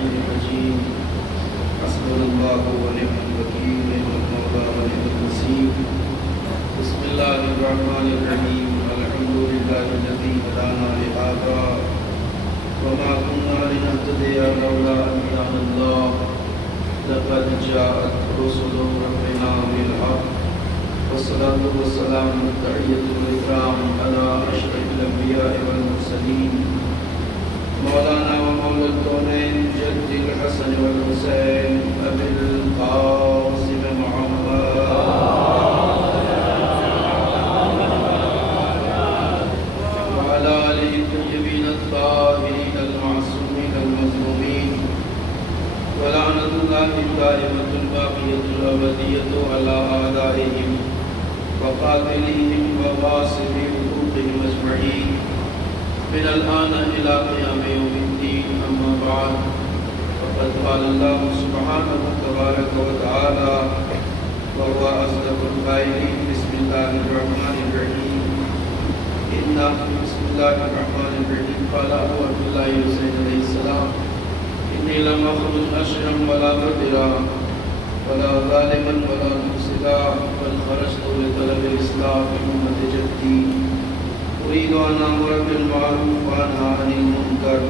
الشيطان الرجيم حسبنا الله ونعم الوكيل نعم المولى ونعم النصير بسم الله الرحمن الرحيم الحمد لله الذي هدانا لهذا وما كنا لنهتدي لولا أن هدانا الله لقد جاءت رسل ربنا بالحق والصلاة والسلام والتحية والإكرام على أشرف الأنبياء والمرسلين مولانا ومولى الكونين جد الحسن والحسين أبي القاسم محمد وعلى آله الطيبين الطاهرين المعصومين المظلومين ولعنة الله الدائمة الباقية الأبدية على أعدائهم وقاتلهم وغاصبي حقوقهم أجمعين من الآن إلى قيام يوم الدين أما بعد فقد قال الله سبحانه تبارك وتعالى وهو أصدق القائلين بسم الله الرحمن الرحيم بسم الله الرحمن الرحيم قال أبو عبد الله حسين عليه السلام إني لم أخرج أشرا ولا بدرا ولا ظالما ولا مفسدا بل خرجت لطلب الإصلاح في أمة جدي أريد أن أمر بالمعروف وأنهى عن المنكر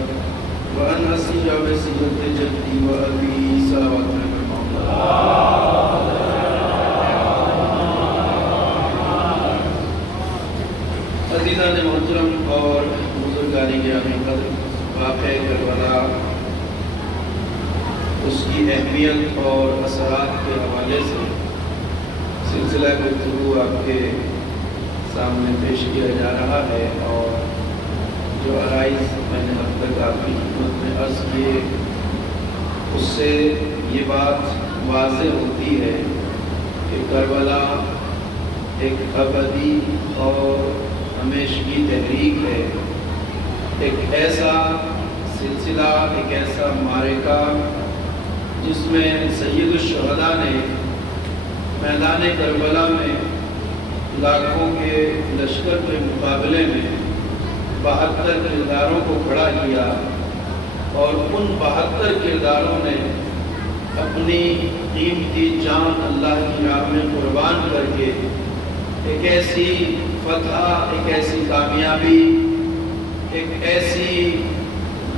وأن أسير بسيرة جدي وأبي صلوات عزیزان محترم اور بزرگان گرامی قدر واقعہ کربلا اس کی اہمیت اور اثرات کے حوالے سے سلسلہ گفتگو آپ کے سامنے پیش کیا جا رہا ہے اور جو عرائض میں نے اب تک آپ کی خدمت میں عرض کیے اس سے یہ بات واضح ہوتی ہے کہ کربلا ایک ابدی اور ہمیشگی تحریک ہے، ایک ایسا سلسلہ، ایک ایسا معرکہ جس میں سید الشہداء نے میدان کربلا میں لاکھوں کے لشکر کے مقابلے میں 72 کرداروں کو کھڑا کیا اور ان 72 کرداروں نے اپنی قیمتی جان اللہ کی راہ میں قربان کر کے ایک ایسی فتح، ایک ایسی کامیابی، ایک ایسی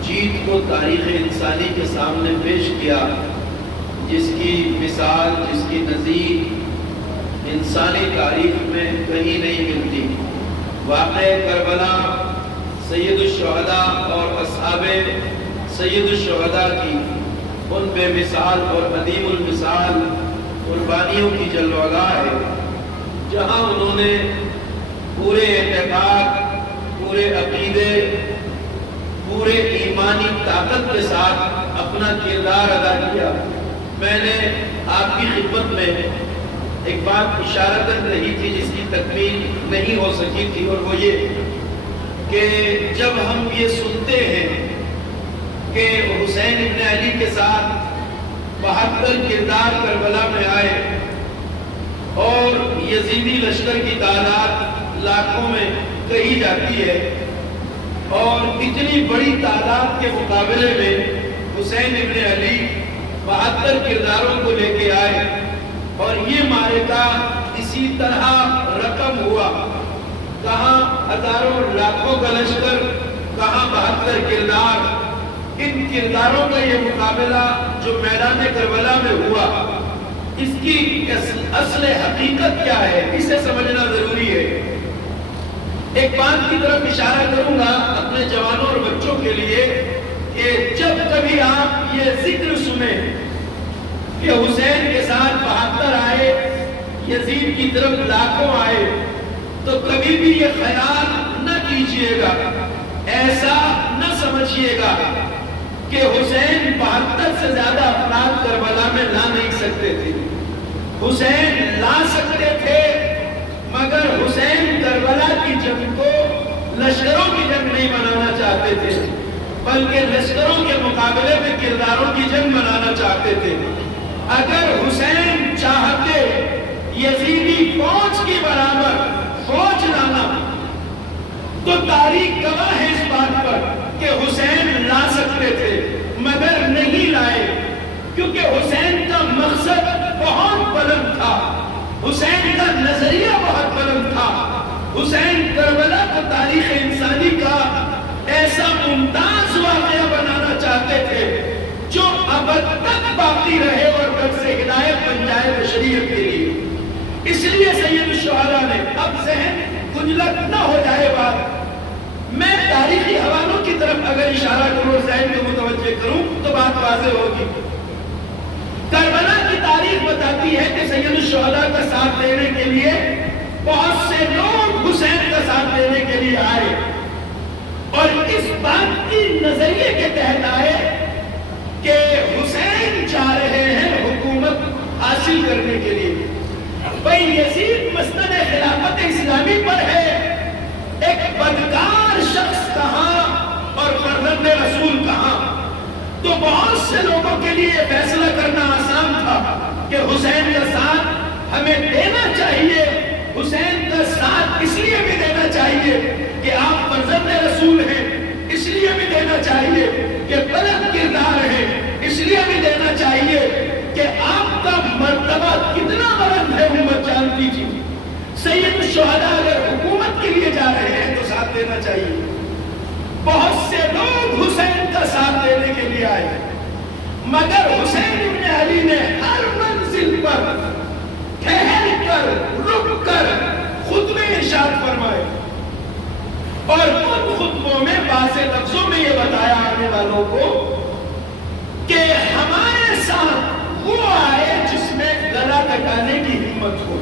جیت کو تاریخ انسانی کے سامنے پیش کیا جس کی مثال، جس کی نظیر انسانی تاریخ میں کہیں نہیں ملتی۔ واقعہ کربلا سید الشہداء اور اصحاب سید الشہداء کی ان بے مثال اور عدیم المثال قربانیوں کی جلوہ ہے، جہاں انہوں نے پورے اعتقاد، پورے عقیدے، پورے ایمانی طاقت کے ساتھ اپنا کردار ادا کیا۔ میں نے آپ کی خدمت میں ایک بات اشارہ کر رہی تھی جس کی تکمیل نہیں ہو سکی تھی، اور وہ یہ کہ جب ہم یہ سنتے ہیں کہ حسین ابن علی کے ساتھ 72 کردار کربلا میں آئے اور یزیدی لشکر کی تعداد لاکھوں میں کہی جاتی ہے، اور اتنی بڑی تعداد کے مقابلے میں حسین ابن علی 72 کرداروں کو لے کے آئے اور یہ معرکہ اسی طرح رقم ہوا، کہاں ہزاروں لاکھوں کا لشکر، کہاں 72 کردار۔ ان کرداروں کا یہ مقابلہ جو میدان کربلا میں ہوا، اس کی اصل حقیقت کیا ہے، اسے سمجھنا ضروری ہے۔ ایک بات کی طرف اشارہ کروں گا اپنے جوانوں اور بچوں کے لیے کہ جب کبھی آپ یہ ذکر سنیں کہ حسین کے ساتھ 72 آئے، یزید کی طرف لاکھوں آئے، تو کبھی بھی یہ خیال نہ کیجئے گا، ایسا نہ سمجھئے گا کہ حسین 72 سے زیادہ افراد کربلا میں لا نہیں سکتے تھے۔ حسین لا سکتے تھے، مگر حسین کربلا کی جنگ کو لشکروں کی جنگ نہیں بنانا چاہتے تھے، بلکہ لشکروں کے مقابلے میں کرداروں کی جنگ بنانا چاہتے تھے۔ اگر حسین چاہتے یزیدی فوج کی برابر فوج لانا تو تاریخ گواہ ہے اس بات پر کہ حسین لا سکتے تھے، مگر نہیں حسین کربلا کو تاریخ انسانی کا ایسا ممتاز واقعہ بنانا چاہتے تھے جو ابد تک باقی رہے اور تک سے ہدایت بن جائے بشریت کے لیے. اس لیے سید الشہداء نے اب ذہن گنجلک نہ ہو جائے بات، میں تاریخی حوالوں کی طرف اگر اشارہ کروں اور ذہن کو متوجہ کروں تو بات واضح ہوگی. کربلا کی تاریخ بتاتی ہے کہ سید الشہداء کا ساتھ دینے کے لیے بہت سے لوگ حسین کا ساتھ دینے کے لیے آئے اور اس بات کی نظریے کے تحت آئے کہ حسین چاہ رہے ہیں حکومت حاصل کرنے کے لیے. بھئی یزید مسند خلافت اسلامی پر ہے، ایک بدکار شخص کہاں اور فرزند رسول کہاں. تو بہت سے لوگوں کے لیے یہ فیصلہ کرنا آسان تھا کہ حسین کا ساتھ ہمیں دینا چاہیے. حسین کا ساتھ اس لیے بھی دینا چاہیے کہ آپ فرزند رسول ہیں، اس لیے بھی دینا چاہیے کہ بلند کردار ہے، اس لیے بھی دینا چاہیے کہ آپ کا مرتبہ کتنا بلند ہے امت جانتی تھی. سید الشہداء اگر حکومت کے لیے جا رہے ہیں تو ساتھ دینا چاہیے. بہت سے لوگ حسین کا ساتھ دینے کے لیے آئے مگر حسین ابن علی نے ہر منزل پر ٹھہر کر رک کر خطبے ارشاد فرمائے اور ان خطبوں میں واضح لفظوں میں یہ بتایا آنے والوں کو کہ ہمارے ساتھ وہ آئے جس میں گلا کٹانے کی ہمت ہو،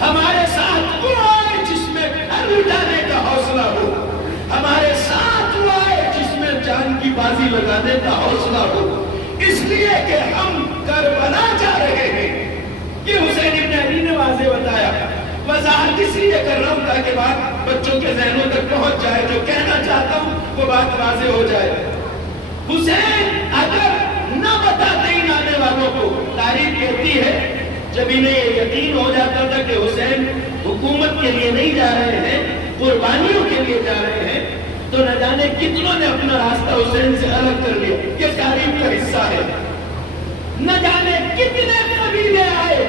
ہمارے ساتھ وہ آئے جس میں گھر اٹھانے کا حوصلہ ہو، ہمارے ساتھ وہ آئے جس میں جان کی بازی لگانے کا حوصلہ ہو. اس لیے کہ ہم کربلا جا رہے ہیں. یہ حسین ابن علی نے واضح بتایا. وضاحت اس لیے کر رہا ہوں تاکہ بات بچوں کے ذہنوں تک پہنچ جائے، جو کہنا چاہتا ہوں وہ بات واضح ہو جائے. حسین اگر نہ بتاتے ان آنے والوں کو، تاریخ کہتی ہے جب انہیں یہ یقین ہو جاتا تھا کہ حسین حکومت کے لیے نہیں جا رہے ہیں، قربانیوں کے لیے جا رہے ہیں، تو نہ جانے کتنوں نے اپنا راستہ حسین سے الگ کر لیا. یہ تاریخ کا حصہ ہے. نہ جانے کتنے قبیلے آئے،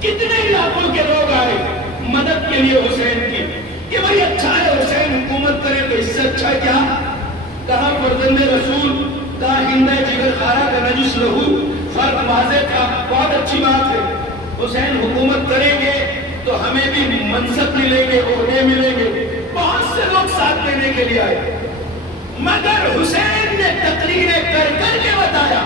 کتنے علاقوں کے لوگ آئے مدد کے لیے حسین کی کہ بھائی اچھا ہے حسین حکومت کرے تو اس سے اچھا کیا. کہا فرزند رسول، کہا ہندہ جگر خارا کا نجس لہو، فرق واضح تھا. بہت اچھی بات ہے، حسین حکومت کریں گے تو ہمیں بھی منصب ملیں گے، عہدے ملیں گے. بہت سے لوگ ساتھ دینے کے لیے آئے مگر حسین نے تقریریں کر کر کے بتایا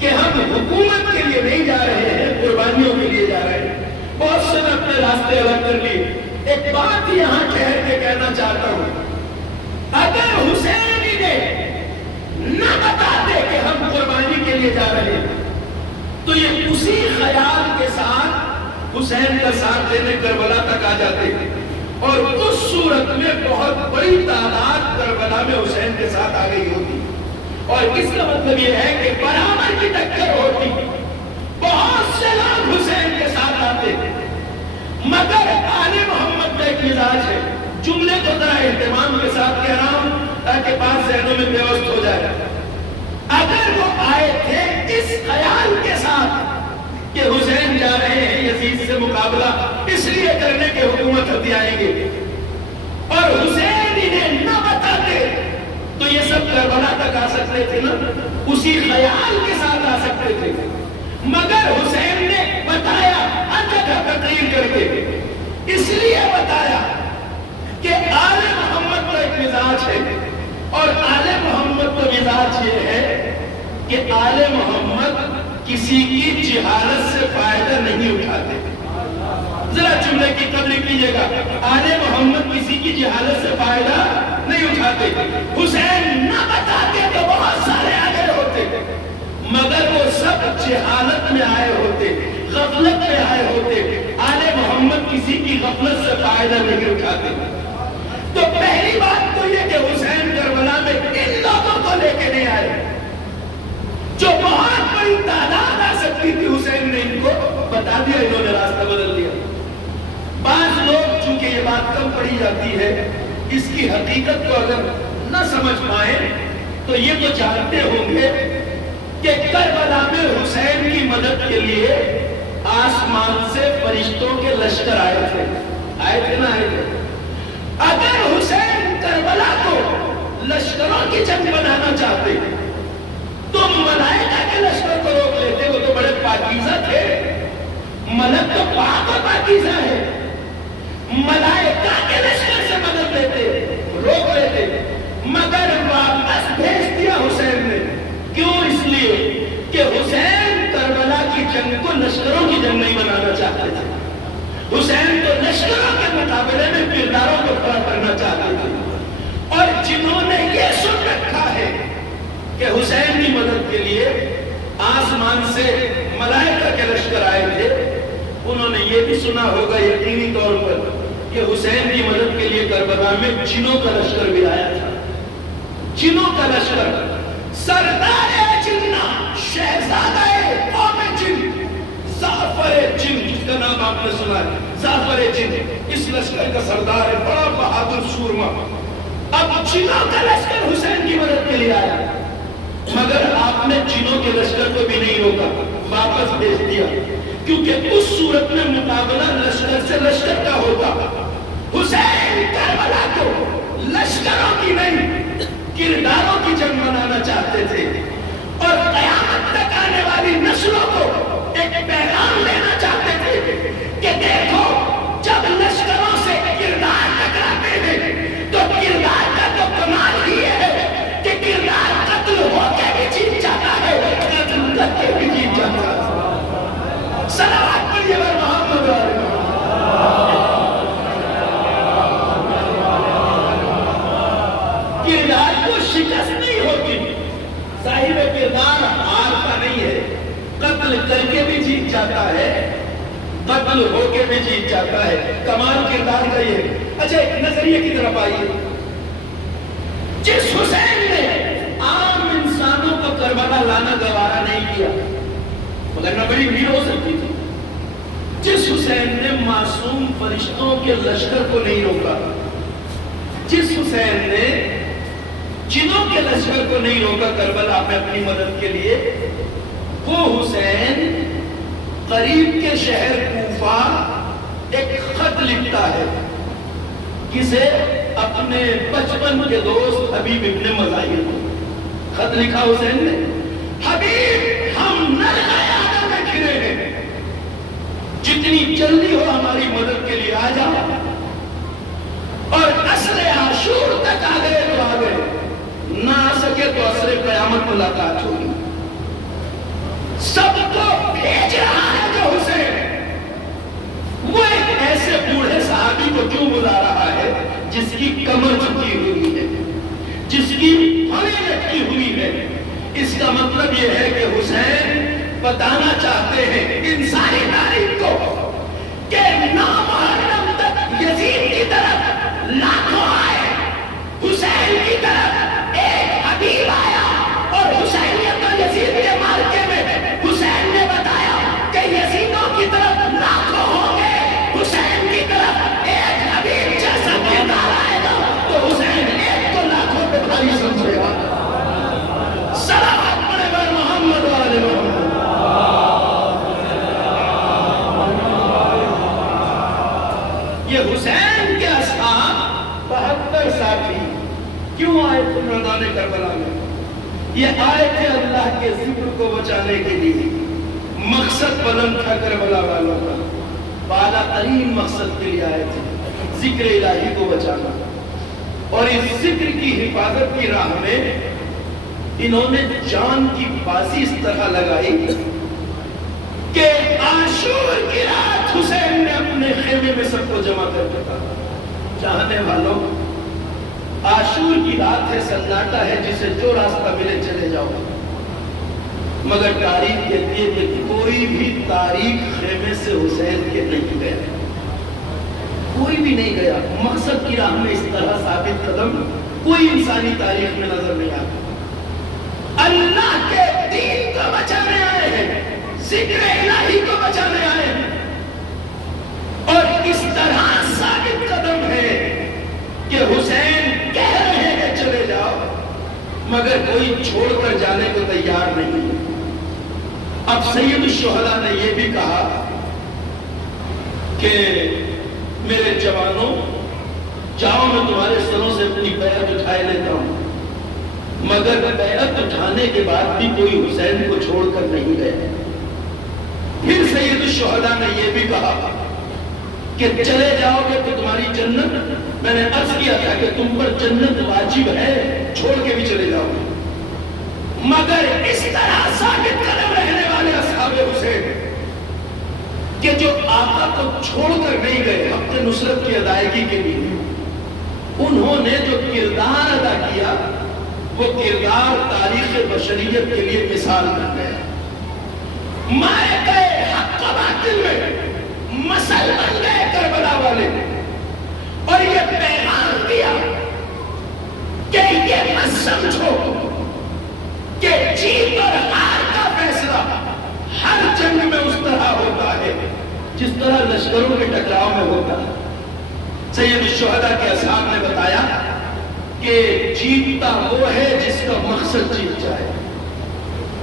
کہ ہم حکومت کے لیے نہیں جا رہے ہیں، قربانیوں کے لیے جا رہے ہیں. بہت سے نے اپنے راستے الگ کر لیے. ایک بات یہاں ٹھہر کے کہنا چاہتا ہوں، اگر حسین نے نہ بتاتے کہ ہم قربانی کے لیے جا رہے ہیں تو یہ اسی خیال کے ساتھ حسین کا ساتھ دینے کربلا تک آ جاتے ہیں اور اس صورت میں بہت بڑی تعداد کربلا میں حسین کے ساتھ آ گئی ہوتی. اور اس کا مطلب یہ ہے کہ برابر کی ٹکر ہوتی. بہت سے لوگ حسین کے ساتھ آتے مگر آل محمد کا ایک مزاج ہے. جملے کو ذرا اہتمام کے ساتھ کہہ رہا ہوں تاکہ بات ذہنوں میں پیوست ہو جائے. اگر وہ آئے تھے اس خیال کے ساتھ کہ حسین جا رہے ہیں یزید سے مقابلہ اس لیے کرنے کے حکومت ہتھی آئیں گے اور حسین انہیں نہ بتاتے تو یہ سب کربلا تک آ سکتے تھے نا، اسی خیال کے ساتھ آ سکتے تھے. مگر حسین نے بتایا ہر جگہ تقریر کر کے، اس لیے بتایا کہ آل محمد کا ایک مزاج ہے اور آل محمد کا مزاج یہ ہے کہ آل محمد کسی کی جہالت سے فائدہ نہیں اٹھاتے. ذرا جملے کی قدر کیجئے گا، آل محمد کسی کی جہالت سے فائدہ نہیں اٹھاتے. حسین نہ بتاتے تو بہت سارے آگے ہوتے مگر وہ سب جہالت میں آئے ہوتے، غفلت میں آئے ہوتے. آل محمد کسی کی غفلت سے فائدہ نہیں اٹھاتے. تو پہلی بات تو یہ کہ حسین کربلا میں ان لوگوں کو لے کے نہیں آئے جو بہت بڑی تعداد آ سکتی تھی. حسین نے ان کو بتا دیا، انہوں نے راستہ بدل دیا. بعض لوگ چونکہ یہ بات کم پڑھی جاتی ہے، اس کی حقیقت کو اگر نہ سمجھ پائیں تو یہ تو جانتے ہوں گے کہ کربلا میں حسین کی مدد کے لیے آسمان سے فرشتوں کے لشکر آئے تھے. آئے تھے نہ آئے تھے؟ اگر حسین کربلا کو لشکروں کی جنگ بنانا چاہتے تو ملائکہ کے لشکر کو روک لیتے، وہ تو بڑے پاکیزہ تھے، ملک تو پاک و پاکیزہ ہے، ملائکہ کے لشکر سے مدد لیتے، روک لیتے، مگر واپس بھیج دیا حسین نے۔ کیوں؟ اس لیے کہ حسین کربلا کی جنگ کو لشکروں کی جنگ نہیں بنانا چاہتے تھے، حسین تو لشکروں کے مقابلے میں کرداروں کو کھڑا کرنا چاہتے تھے۔ اور جنہوں نے یہ سن رکھا ہے کہ حسین کی مدد کے لیے آسمان سے ملائکہ کے لشکر آئے تھے، انہوں نے یہ بھی سنا ہوگا یقینی طور پر کہ حسین کی مدد کے لیے کربلا میں جنوں کا لشکر بھی آیا تھا۔ جنوں کا لشکر، سردار جنہ، شہزادہ قوم جن، زعفر جن، جس کا نام آپ نے سنا ہے، زعفر جن اس لشکر کا سردار ہے، بڑا بہادر سورما۔ اب جنوں کا لشکر حسین کی مدد کے لیے آیا، مگر آپ نے جنوں کے لشکر کو بھی نہیں روکا، واپس بھیج دیا، کیونکہ اس صورت میں مقابلہ لشکر سے لشکر کا ہوتا۔ حسین کربلا کو لشکروں کی نہیں کرداروں کی جنگ بنانا چاہتے تھے، اور قیامت تک آنے والی نسلوں کو ایک پیغام دینا چاہتے تھے کہ دیکھو جب لشکروں سے کردار ٹکراتے ہیں تو کردار کا تو کمال ہی ہے کہ کردار قتل ہو کے بھی جیت جاتا ہے، قتل کر کے بھی جیت جاتا ہے۔ صلوات پڑھیے بر محمد علیہ۔ کردار کو شکست نہیں ہوتی، صاحب کردار ہار کا نہیں ہے، قتل کر کے بھی جیت جاتا ہے، قتل ہو کے بھی جیت جاتا ہے۔ کمال کردار کا یہ ہے۔ اچھا ایک نظریے کی طرف آئیے، جس حسین نے عام انسانوں کو کربلا لانا گوارا نہیں کیا، مگر نہ بڑی بھیڑ ہو سکتی تھی، جس حسین نے معصوم فرشتوں کے لشکر کو نہیں روکا، جس حسین نے جنوں کے لشکر کو نہیں روکا کربلا میں اپنی مدد کے لیے، وہ حسین قریب کے شہر کوفہ ایک خط لکھتا ہے، کسے؟ اپنے بچپن کے دوست حبیب ابن مظاہر کو خط لکھا حسین نے، حبیب ہم نرغیادہ میں گھرے ہیں، جتنی جلدی ہو ہماری مدد کے لیے آ جاؤ، اور عصر عاشور تک آ گئے تو آ گئے، نہ آ سکے تو عصر قیامت ملاقات ہوگی۔ سب کو بھیج رہا ہے جو حسین، وہ ایک ایسے بوڑھے صحابی کو کیوں بلا رہا ہے جس کی کمر جھکی ہوئی ہے، جس کی پھلی لٹکی ہوئی ہے؟ اس کا مطلب یہ ہے کہ حسین بتانا چاہتے ہیں انسانی تاریخ کو کہ نامحرم تک یزید کی طرف لاکھوں آئے، حسین کی طرف ایک حبیب آیا، اور حسینیت اور یزید کے مارکے میں حسین نے بتایا کہ یزیدوں کی طرف لاکھوں ہوں گے، حسین کی طرف ایک حبیب جیسا کردار آئے گا، تو حسین ایک کو لاکھوں پہ بھاری سمجھے گا۔ صلوات پڑھے بر محمد والے محمد۔ یہ حسین کے اصحاب 72 ساتھی کیوں آئے تھے میدان کربلا میں؟ یہ آئے تھے اللہ کے ذکر کو بچانے کے لیے، مقصد بلند تھا کربلا والوں کا، بالا ترین مقصد کے لیے آئے تھے، ذکر الہی کو بچانا، اور اس ذکر کی حفاظت کی راہ میں انہوں نے جان کی بازی اس طرح لگائی کہ عاشور کی رات حسین نے اپنے خیمے میں سب کو جمع کر دیا۔ چاہنے والوں، عاشور کی رات ہے، سناٹا ہے، جسے جو راستہ ملے چلے جاؤ، مگر تاریخ کہتی ہے کہ کوئی بھی تاریخ خیمے سے حسین کے نہیں گیا، کوئی بھی نہیں گیا۔ مقصد کی راہ میں اس طرح ثابت قدم کوئی انسانی تاریخ میں نظر نہیں آتا۔ اللہ کے دین کو بچانے آئے ہیں، ذکر الہی کو بچانے آئے ہیں، اور اس طرح ثابت قدم ہے کہ حسین کہہ رہے ہیں چلے جاؤ، مگر کوئی چھوڑ کر جانے کو تیار نہیں۔ اب سید الشہداء نے یہ بھی کہا کہ میرے جوانوں جاؤ میں تمہارے سروں سے اپنی بیعت اٹھائے لیتا ہوں. مگر بیعت اٹھانے کے بعد بھی کوئی حسین کو چھوڑ کر نہیں گئے. پھر سید الشہداء نے یہ بھی کہا کہ چلے جاؤ گے تو تمہاری جنت، میں نے عرض کیا تھا کہ تم پر جنت واجب ہے، چھوڑ کے بھی چلے جاؤ گے. مگر اس طرح ثابت قدم رہنے والے اصحاب حسین کہ جو آقا کو چھوڑ کر نہیں گئے حق نصرت کی ادائیگی کے لیے، انہوں نے جو کردار ادا کیا وہ کردار تاریخ بشریت کے لیے مثال بن گیا. مائے گئے حق و باطل میں مسل بن گئے کربلا والے، اور یہ پیغام دیا کہ یہ مت سمجھو کہ جیت اور ہار کا فیصلہ ہر جنگ میں اس طرح ہوتا ہے جس طرح لشکروں کے ٹکراؤ میں ہوتا ہے. سید الشہداء کے اصحاب نے بتایا کہ جیتتا وہ ہے جس کا مقصد جیت جائے،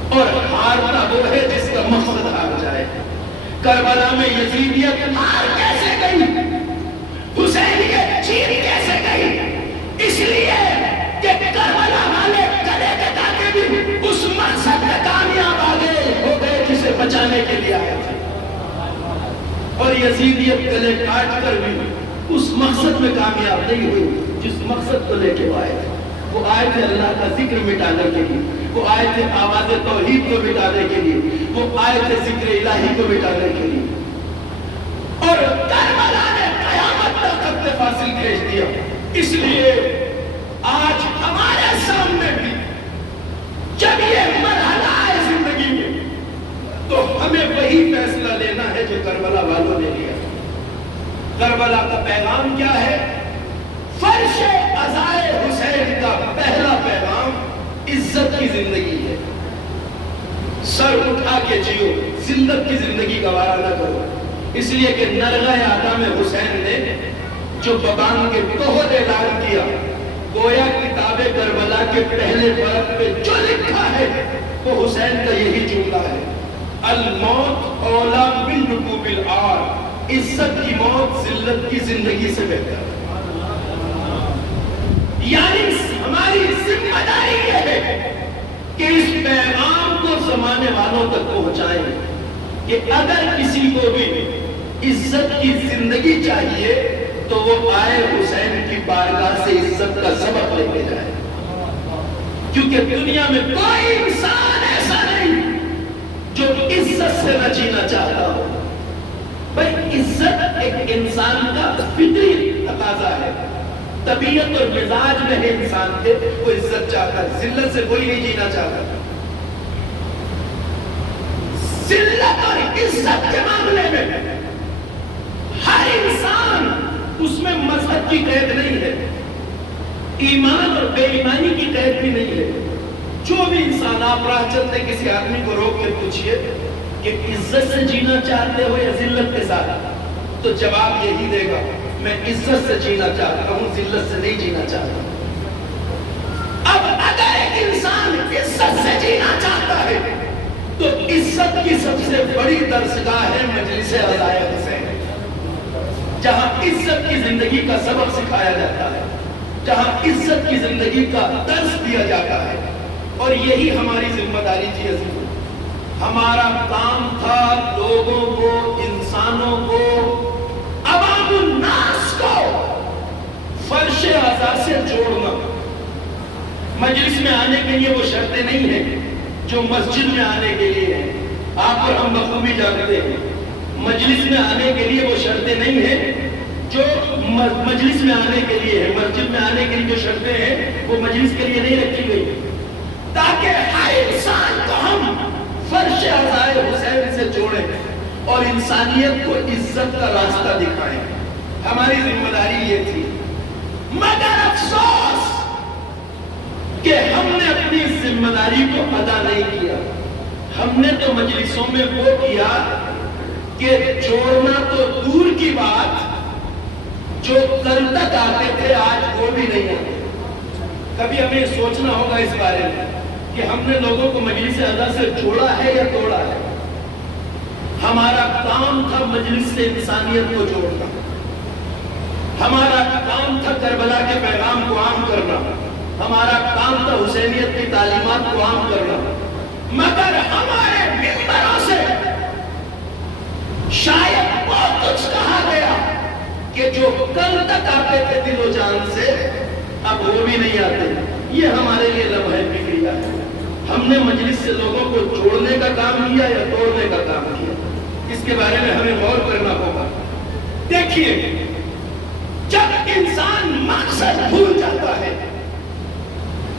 اور ہارتا وہ ہے جس کا مقصد ہار جائے. کربلا میں یزیدیت ہار کیسے گئی، حسینیت جیت کیسے گئی؟ اس لیے کہ کربلا والے گلے کے داغے بھی اس مقصد میں کامیاب آگے ہو گئے جسے بچانے کے لیے آئے تھے، اور یزیدیت گلے کاٹ کر بھی اس مقصد میں کامیاب نہیں ہوئی جس مقصد کو لے کے وہ آئے تھے. وہ آئے تھے اللہ کا ذکر مٹانے کے لیے، وہ آئے تھے آواز توحید کو مٹانے کے لیے، وہ آئے تھے ذکر الہی کو مٹانے کے لیے. اور کربلا نے قیامت تک خط فاصل کھینچ دیا. اس لیے آج ہمارے سامنے بھی جب یہ مرحلہ ہے زندگی میں تو ہمیں وہی فیصلہ لینا ہے جو کربلا والوں نے لیا. کربلا کا پیغام کیا ہے؟ فرش عزائے حسین کا پہلا پیغام عزت کی زندگی ہے. سر اٹھا کے جیو، ذلت کی زندگی گوارا نہ کرو. اس لیے کہ نرغہ آدم حسین نے جو ببان کے توحد اعلان کیا، گویا کتاب کربلا کے پہلے ورق پہ جو لکھا ہے وہ حسین کا یہی جملہ ہے: الموت اولا بالرکوب العار، عزت کی موت ذلت کی زندگی سے بہتر ہے. یعنی ہماری ذمہ داری یہ ہے کہ اس پیغام کو زمانے والوں تک پہنچائیں کہ اگر کسی کو بھی عزت کی زندگی چاہیے تو وہ آئے حسین کی بارگاہ سے عزت کا سبق لے کے جائے. کیونکہ دنیا میں کوئی انسان ایسا نہیں جو عزت سے نہ جینا چاہتا ہو. بھائی عزت ایک انسان کا فطری تقاضا ہے، طبیعت اور مزاج میں ہے انسان کے، وہ عزت چاہتا ہے. ذلت سے کوئی نہیں جینا چاہتا. ذلت اور عزت کے معاملے میں ہر انسان، اس میں مذہب کی قید نہیں ہے، ایمان اور بے ایمانی کی قید بھی نہیں ہے. جو بھی انسان، آپ راہ چلتے کسی آدمی کو روک کے پوچھئے کہ عزت سے جینا چاہتے ہو یا ذلت کے ساتھ، تو جواب یہی دے گا: میں عزت سے جینا چاہتا ہوں، ذلت سے نہیں جینا چاہتا. اب اگر ایک انسان عزت سے جینا چاہتا ہے تو عزت کی سب سے بڑی درسگاہ ہے مجلس عزائے حسین، جہاں عزت کی زندگی کا سبق سکھایا جاتا ہے، جہاں عزت کی زندگی کا درس دیا جاتا ہے. اور یہی ہماری ذمہ داری تھی عزیزوں. ہمارا کام تھا لوگوں کو، انسانوں کو، عوام الناس کو فرش عزا سے جوڑنا. مجلس میں آنے کے لیے وہ شرطیں نہیں ہیں جو مسجد میں آنے کے لیے ہیں. آپ اور ہم بخوبی جانتے ہیں مجلس میں آنے کے لیے وہ شرطیں نہیں ہیں جو مجلس میں آنے کے لیے ہے. مسجد میں آنے کے لیے جو شرطیں ہیں وہ مجلس کے لیے نہیں رکھی گئی، تاکہ ہر انسان کو ہم فرش عزائے حسین سے جوڑیں اور انسانیت کو عزت کا راستہ دکھائیں. ہماری ذمہ داری یہ تھی. مگر افسوس کہ ہم نے اپنی ذمہ داری کو ادا نہیں کیا. ہم نے تو مجلسوں میں وہ کیا کہ جوڑنا تو دور کی بات، جو کل تک آتے تھے آج وہ بھی نہیں آتے. کبھی ہمیں سوچنا ہوگا اس بارے میں کہ ہم نے لوگوں کو مجلس عزا سے جوڑا ہے یا توڑا ہے. ہمارا کام تھا مجلس سے انسانیت کو جوڑنا. ہمارا کام تھا کربلا کے پیغام کو عام کرنا، ہمارا کام تھا حسینیت کی تعلیمات کو عام کرنا، مگر ہمارے ممبروں سے شاید وہ کچھ کہا گیا کہ جو کل تک آتے تھے دل و جان سے اب وہ بھی نہیں آتے۔ یہ ہمارے لیے لمحہ فکریہ ہے۔ ہم نے مجلس سے لوگوں کو جوڑنے کا کام کیا یا توڑنے کا کام کیا، اس کے بارے میں ہمیں غور کرنا ہوگا۔ دیکھیے، جب انسان مقصد بھول جاتا ہے،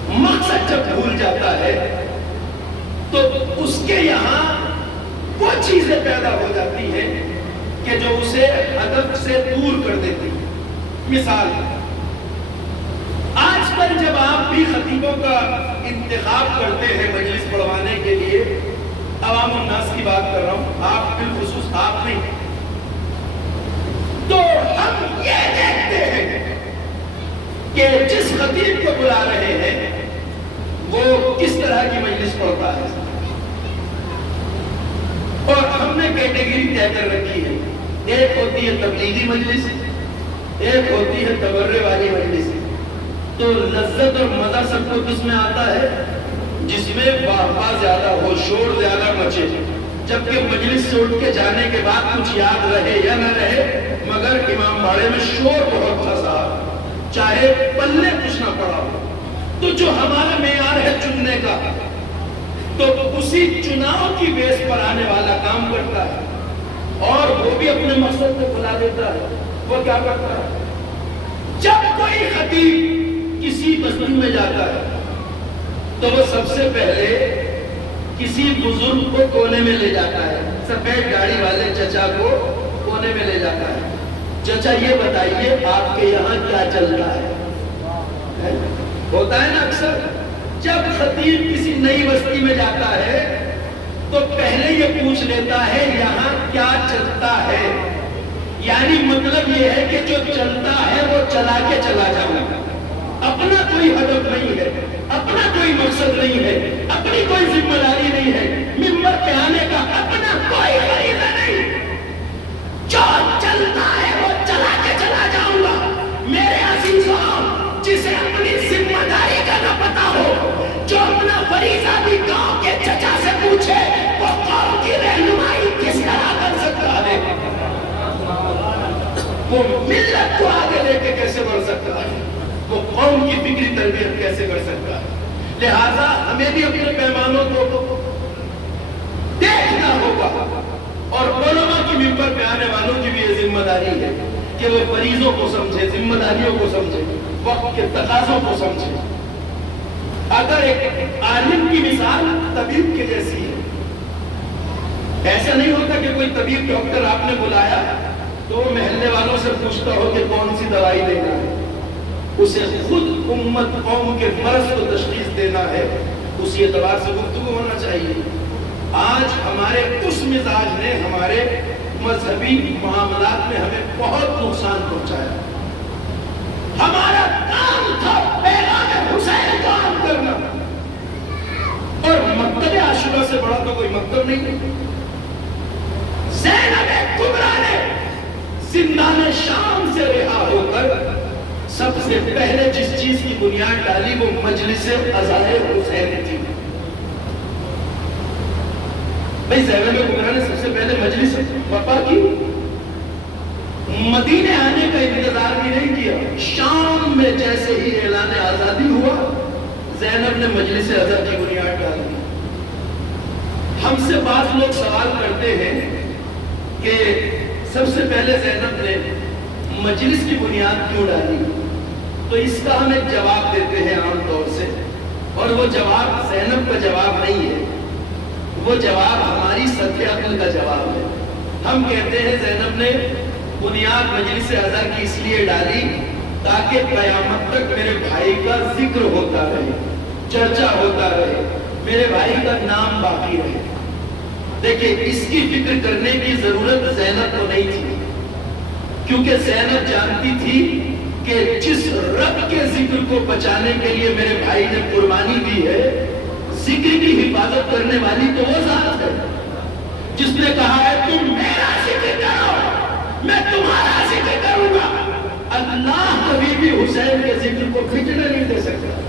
مقصد جب بھول جاتا ہے تو اس کے یہاں وہ چیزیں پیدا ہو جاتی ہیں کہ جو اسے ہدف سے دور کر دیتی ہیں۔ مثال، آج کل جب آپ بھی خطیبوں کا انتخاب کرتے ہیں مجلس پڑھوانے کے لیے، عوام الناس کی بات کر رہا ہوں، آپ بالخصوص آپ نہیں، تو ہم یہ دیکھتے ہیں کہ جس خطیب کو بلا رہے ہیں وہ کس طرح کی مجلس پڑھتا ہے، اور ہم نے کیٹیگری طے کر رکھی ہے۔ ایک ہوتی ہے تبلیغی مجلس، ایک ہوتی ہے تبرع والی مجلس۔ تو لذت اور مزہ سب کو کس میں آتا ہے؟ جس میں واہ زیادہ ہو، شور زیادہ مچے، جبکہ مجلس سے اٹھ کے جانے کے بعد کچھ یاد رہے یا نہ رہے، مگر امام باڑے میں شور بہت تھا صاحب، چاہے پلے کچھ نہ پڑا ہو۔ تو جو ہمارا معیار ہے چننے کا، تو اسی چناؤ کی بیس پر آنے والا کام کرتا ہے، اور وہ بھی اپنے مقصد کو بلا دیتا ہے۔ وہ کیا کرتا ہے؟ جب کوئی خطیب کسی بستی میں جاتا ہے تو وہ سب سے پہلے کسی بزرگ کو کونے میں لے جاتا ہے، سفید گاڑی والے چچا کو کونے میں لے جاتا ہے۔ چچا یہ بتائیے آپ کے یہاں کیا چل رہا ہے؟ ہوتا ہے نا اکثر جب خطیب کسی نئی بستی میں جاتا ہے تو پہلے یہ پوچھ لیتا ہے یہاں کیا چلتا ہے، یعنی مطلب یہ ہے کہ جو چلتا ہے وہ چلا کے چلا جاؤں گا۔ اپنا کوئی ہدف نہیں ہے، اپنا کوئی مقصد نہیں ہے، اپنی کوئی ذمہ داری نہیں ہے، ممبر پہ آنے کا اپنا کوئی غریزہ نہیں، جو چلتا ہے وہ چلا کے چلا جاؤں گا۔ میرے عزیزوں، جسے اپنی ذمہ داری کا نہ پتا ہو، جو اپنا فریضہ بھی گاؤں کے چچا سے پوچھے، وہ قوم کی رہنمائی کس طرح کر سکتا ہے؟ وہ ملت کو آگے لے کے کیسے بڑھ سکتا ہے؟ وہ قوم کی فکری تربیت کیسے کر سکتا ہے؟ لہذا ہمیں بھی اپنے پیمانوں کو دیکھنا ہوگا، اور علماء کی ممبر پہ آنے والوں کی بھی یہ ذمہ داری ہے کہ وہ فریضوں کو سمجھے، ذمہ داریوں کو سمجھے، وقت کے تقاضوں کو سمجھے۔ اگر ایک عالم کی مثال طبیب کے جیسی ہے، ایسا نہیں ہوتا کہ کوئی طبیب ڈاکٹر آپ نے بلایا تو وہ محلے والوں سے پوچھتا ہو کہ کون سی دوائی دینا ہے، اسے خود امت قوم کے مرض کو تشخیص دینا ہے، اسی اعتبار سے گفتگو ہونا چاہیے۔ آج ہمارے اس مزاج نے ہمارے مذہبی معاملات میں ہمیں بہت نقصان پہنچایا۔ ہمارا کام تھا پیغام حسین کو عام کرنا، اور مکتب عاشورہ سے بڑا تو کوئی مکتب نہیں۔ زینب کبریٰ نے زندان شام سے رہا ہو کر سب سے پہلے جس چیز کی بنیاد ڈالی وہ مجلس عزائے حسین تھی۔ بھئی زینب کبریٰ نے سب سے پہلے مجلس برپا کی، مدینے آنے کا انتظار بھی نہیں کیا۔ شام میں جیسے ہی اعلان آزادی ہوا، زینب نے مجلس عزا کی بنیاد ڈال دی۔ ہم سے بعض لوگ سوال کرتے ہیں کہ سب سے پہلے زینب نے مجلس کی بنیاد کیوں ڈالی؟ تو اس کا ہم ایک جواب دیتے ہیں عام طور سے، اور وہ جواب زینب کا جواب نہیں ہے، وہ جواب ہماری سطح عقل کا جواب ہے۔ ہم کہتے ہیں زینب نے بنیاد مجلس عزا کی اس لیے ڈالی تاکہ قیامت تک میرے بھائی کا ذکر ہوتا رہے، چرچا ہوتا رہے، میرے بھائی کا نام باقی رہے۔ دیکھیں، اس کی فکر کرنے کی ضرورت زینب کو نہیں تھی، کیونکہ زینب جانتی تھی کہ جس رب کے ذکر کو بچانے کے لیے میرے بھائی نے قربانی دی ہے، ذکر کی حفاظت کرنے والی تو وہ ذات ہے جس نے کہا ہے تم میرا ذکر کرو میں تمہارا ذکر کروں گا۔ اللہ کبھی بھی حسین کے ذکر کو کھینچنے نہیں دے سکتا.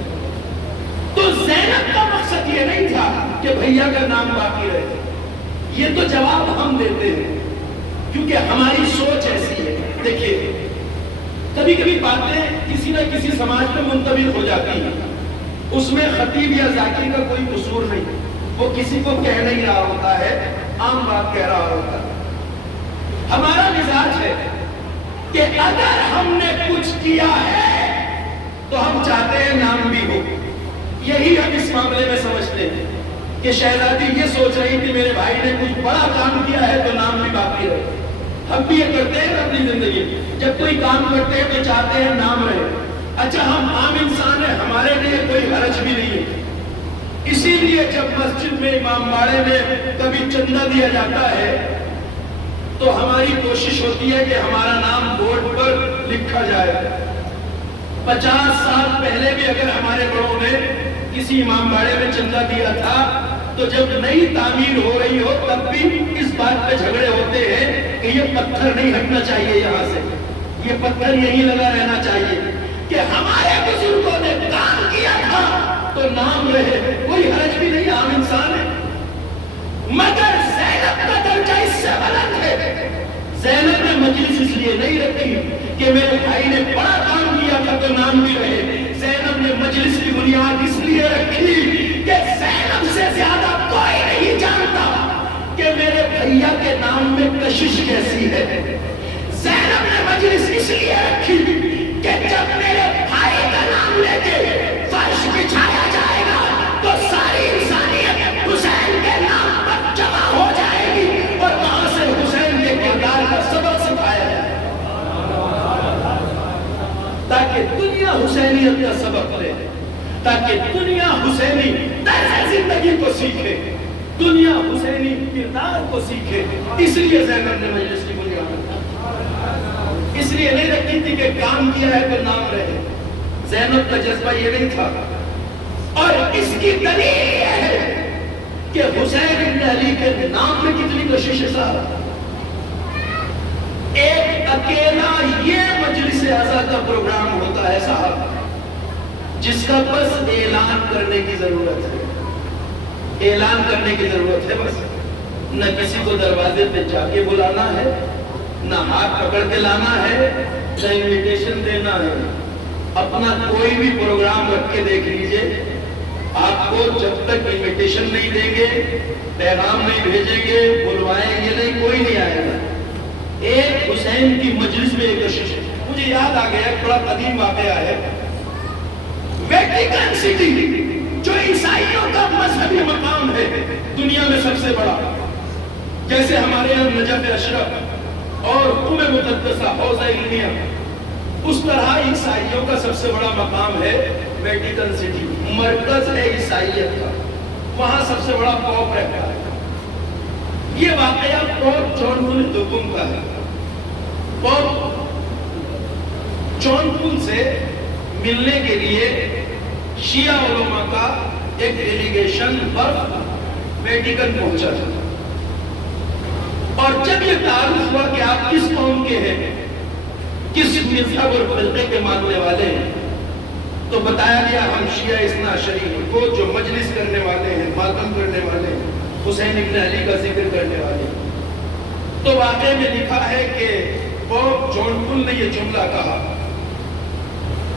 تو زینب کا مقصد یہ نہیں تھا کہ بھیا کا نام باقی رہے. یہ تو جواب ہم دیتے ہیں کیونکہ ہماری سوچ ایسی ہے. دیکھیے کبھی کبھی باتیں کسی نہ کسی سماج میں منتبر ہو جاتی ہیں، اس میں خطیب یا ذاکر کا کوئی قصور نہیں، وہ کسی کو کہہ نہیں رہا ہوتا ہے، عام بات کہہ رہا ہوتا ہے. ہمارا مزاج ہے کہ اگر ہم نے کچھ کیا ہے تو ہم چاہتے ہیں نام بھی ہو. یہی ہم اس معاملے میں سمجھتے ہیں کہ شہزادی یہ سوچ رہی کہ میرے بھائی نے کچھ بڑا کام کیا ہے تو نام بھی باقی رہے. ہم بھی یہ کرتے ہیں اپنی زندگی میں، جب کوئی کام کرتے ہیں تو چاہتے ہیں نام رہے. اچھا ہم عام انسان ہیں، ہمارے لیے کوئی حرج بھی نہیں ہے. اسی لیے جب مسجد میں امام باڑے میں کبھی چندہ دیا جاتا ہے تو ہماری کوشش ہوتی ہے کہ ہمارا نام بورڈ پر لکھا جائے. 50 سال پہلے بھی اگر ہمارے بڑوں نے کسی امام باڑے میں چندہ دیا تھا تو جب نئی تعمیر ہو رہی ہو تب بھی اس بات پہ جھگڑے ہوتے ہیں کہ یہ پتھر نہیں ہٹنا چاہیے یہاں سے، یہ پتھر یہیں لگا رہنا چاہیے، کہ ہمارے بزرگوں نے کام کیا تھا تو نام رہے. کوئی حرج بھی نہیں، عام انسان ہے. مگر زینب کا درجہ اس سے بلند ہے. زینب نے مجلس اس لیے نہیں رکھی کہ میرے بھائی نے بڑا کام کیا تھا تو نام بھی رہے. زینب نے مجلس کی بنیاد اس لیے رکھی کہ زینب سے زیادہ کوئی نہیں جانتا کہ میرے بھیا کے نام میں کشش کیسی ہے. زینب نے مجلس اس لیے رکھی کہ جب میرے بھائی کا نام لے کے فرش بچھایا جائے گا تو ساری انسانیت حسین کے نام پر جمع ہو جائے گی اور وہاں سے حسین کے کردار کا سبق سکھایا جائے تاکہ دنیا حسینیت کا سبق لے، تاکہ دنیا حسینی طرز زندگی کو سیکھے، دنیا حسینی کردار کو سیکھے. اس لیے زینب نے مجلس کی بنیاد رکھی، اس لیے نہیں رکھی تھی کہ کام کیا ہے تو نام رہے. زینب کا جذبہ یہ نہیں تھا. اور اس کی دلیل یہ ہے کہ حسین بن علی کے نام میں کتنی کشش ہے صاحب. ایک اکیلا یہ مجلس اعزا کا پروگرام ہوتا ہے صاحب جس کا بس اعلان کرنے کی ضرورت ہے. اعلان کرنے کی ضرورت ہے بس. نہ کسی کو دروازے پہ جا کے بلانا ہے، نہ ہاتھ پکڑ کے لانا ہے، نہ انویٹیشن دینا ہے. اپنا کوئی بھی پروگرام رکھ کے دیکھ لیجئے، آپ کو جب تک انویٹیشن نہیں دیں گے، پیغام نہیں بھیجیں گے، بلوائیں گے نہیں، کوئی نہیں آئے گا. ایک حسین کی مجلس میں ایک کشش ہے. مجھے یاد آ گیا ایک بڑا قدیم واقعہ ہے. ویٹیکن سٹی جو عیسائیوں کا مذہبی مقام ہے دنیا میں سب سے بڑا، جیسے ہمارے یہاں نجف اشرف اور مقدسہ حوضہ علمیہ، اس طرح عیسائیوں کا سب سے بڑا مقام ہے ویٹیکن سٹی. مرکز ہے عیسائیت کا، وہاں سب سے بڑا پوپ رہتا ہے. یہ واقعہ پوپ جان پل دوم کا ہے. پوپ جان پل سے ملنے کے لیے شیعہ علماء کا ایک ڈیلیگیشن ویٹیکن پہنچا تھا. اور جب یہ تعارف ہوا کہ آپ کس قوم کے ہیں، کس مذہب اور فرقے کے ماننے والے ہیں، تو بتایا گیا ہم شیعہ اثنا عشری ہیں، وہ جو مجلس کرنے والے ہیں، ماتم کرنے والے ہیں، حسین ابن علی کا ذکر کرنے والے ہیں. تو واقعے میں لکھا ہے کہ پوپ جان پل نے یہ جملہ کہا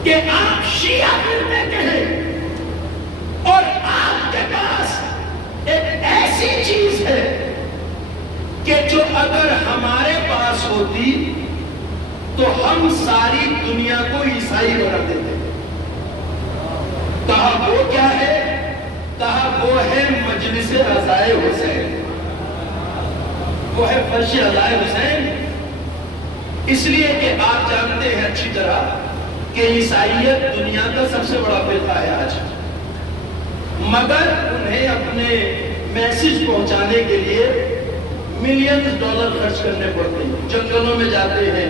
کہ آپ شیعہ فرقے کے ہیں اور آپ کے پاس ایک ایسی چیز ہے کہ جو اگر ہمارے پاس ہوتی تو ہم ساری دنیا کو عیسائی بنا دیتے. کہا وہ کیا ہے؟ کہا وہ ہے مجلس عزائے حسین، وہ ہے فرش عزائے حسین. اس لیے کہ آپ جانتے ہیں اچھی طرح کہ عیسائیت دنیا کا سب سے بڑا فرقہ ہے آج، مگر انہیں اپنے میسج پہنچانے کے لیے ملینز ڈالر خرچ کرنے پڑتے ہیں. جنگلوں میں جاتے ہیں،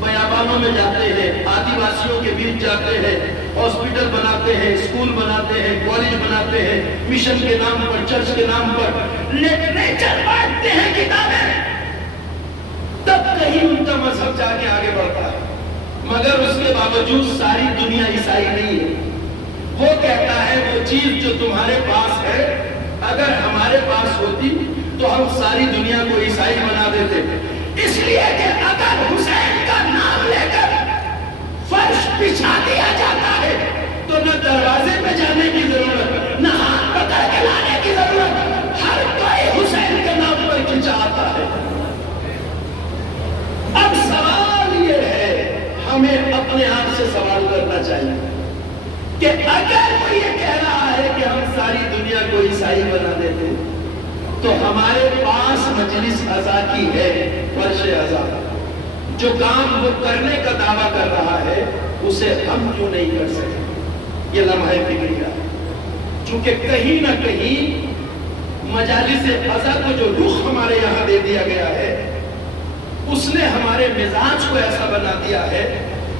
بیابانوں میں جاتے ہیں، آدیواسیوں کے بیچ جاتے ہیں، ہاسپٹل بناتے ہیں، اسکول بناتے ہیں، کالج بناتے ہیں، مشن کے نام پر، چرچ کے نام پر لٹریچر بانٹتے ہیں، کتابیں، تب کہیں ان کا مذہب جا کے آگے بڑھتا ہے. مگر اس کے باوجود ساری دنیا عیسائی نہیں ہے. وہ کہتا ہے وہ چیز جو تمہارے پاس ہے اگر ہمارے پاس ہوتی تو ہم ساری دنیا کو عیسائی بنا دیتے. اس لیے کہ اگر حسین کا نام لے کر فرش بچھا دیا جاتا ہے تو نہ دروازے پہ جانے کی ضرورت، نہ ہاتھ پکڑ کے لانے کی ضرورت، ہر کوئی حسین کے نام پر کھنچا آتا ہے. اب سوال یہ ہے، ہمیں اپنے آپ سے سوال کرنا چاہیے کہ اگر وہ یہ کہہ رہا ہے کہ ہم ساری دنیا کو عیسائی بنا دیتے تو ہمارے پاس مجلس عزا کی ہے، فرش عزا، جو کام وہ کرنے کا دعویٰ کر رہا ہے اسے ہم کیوں نہیں کر سکتے؟ یہ لمحہ فکریہ ہے. چونکہ کہیں نہ کہیں مجالس عزا کو جو رخ ہمارے یہاں دے دیا گیا ہے اس نے ہمارے مزاج کو ایسا بنا دیا ہے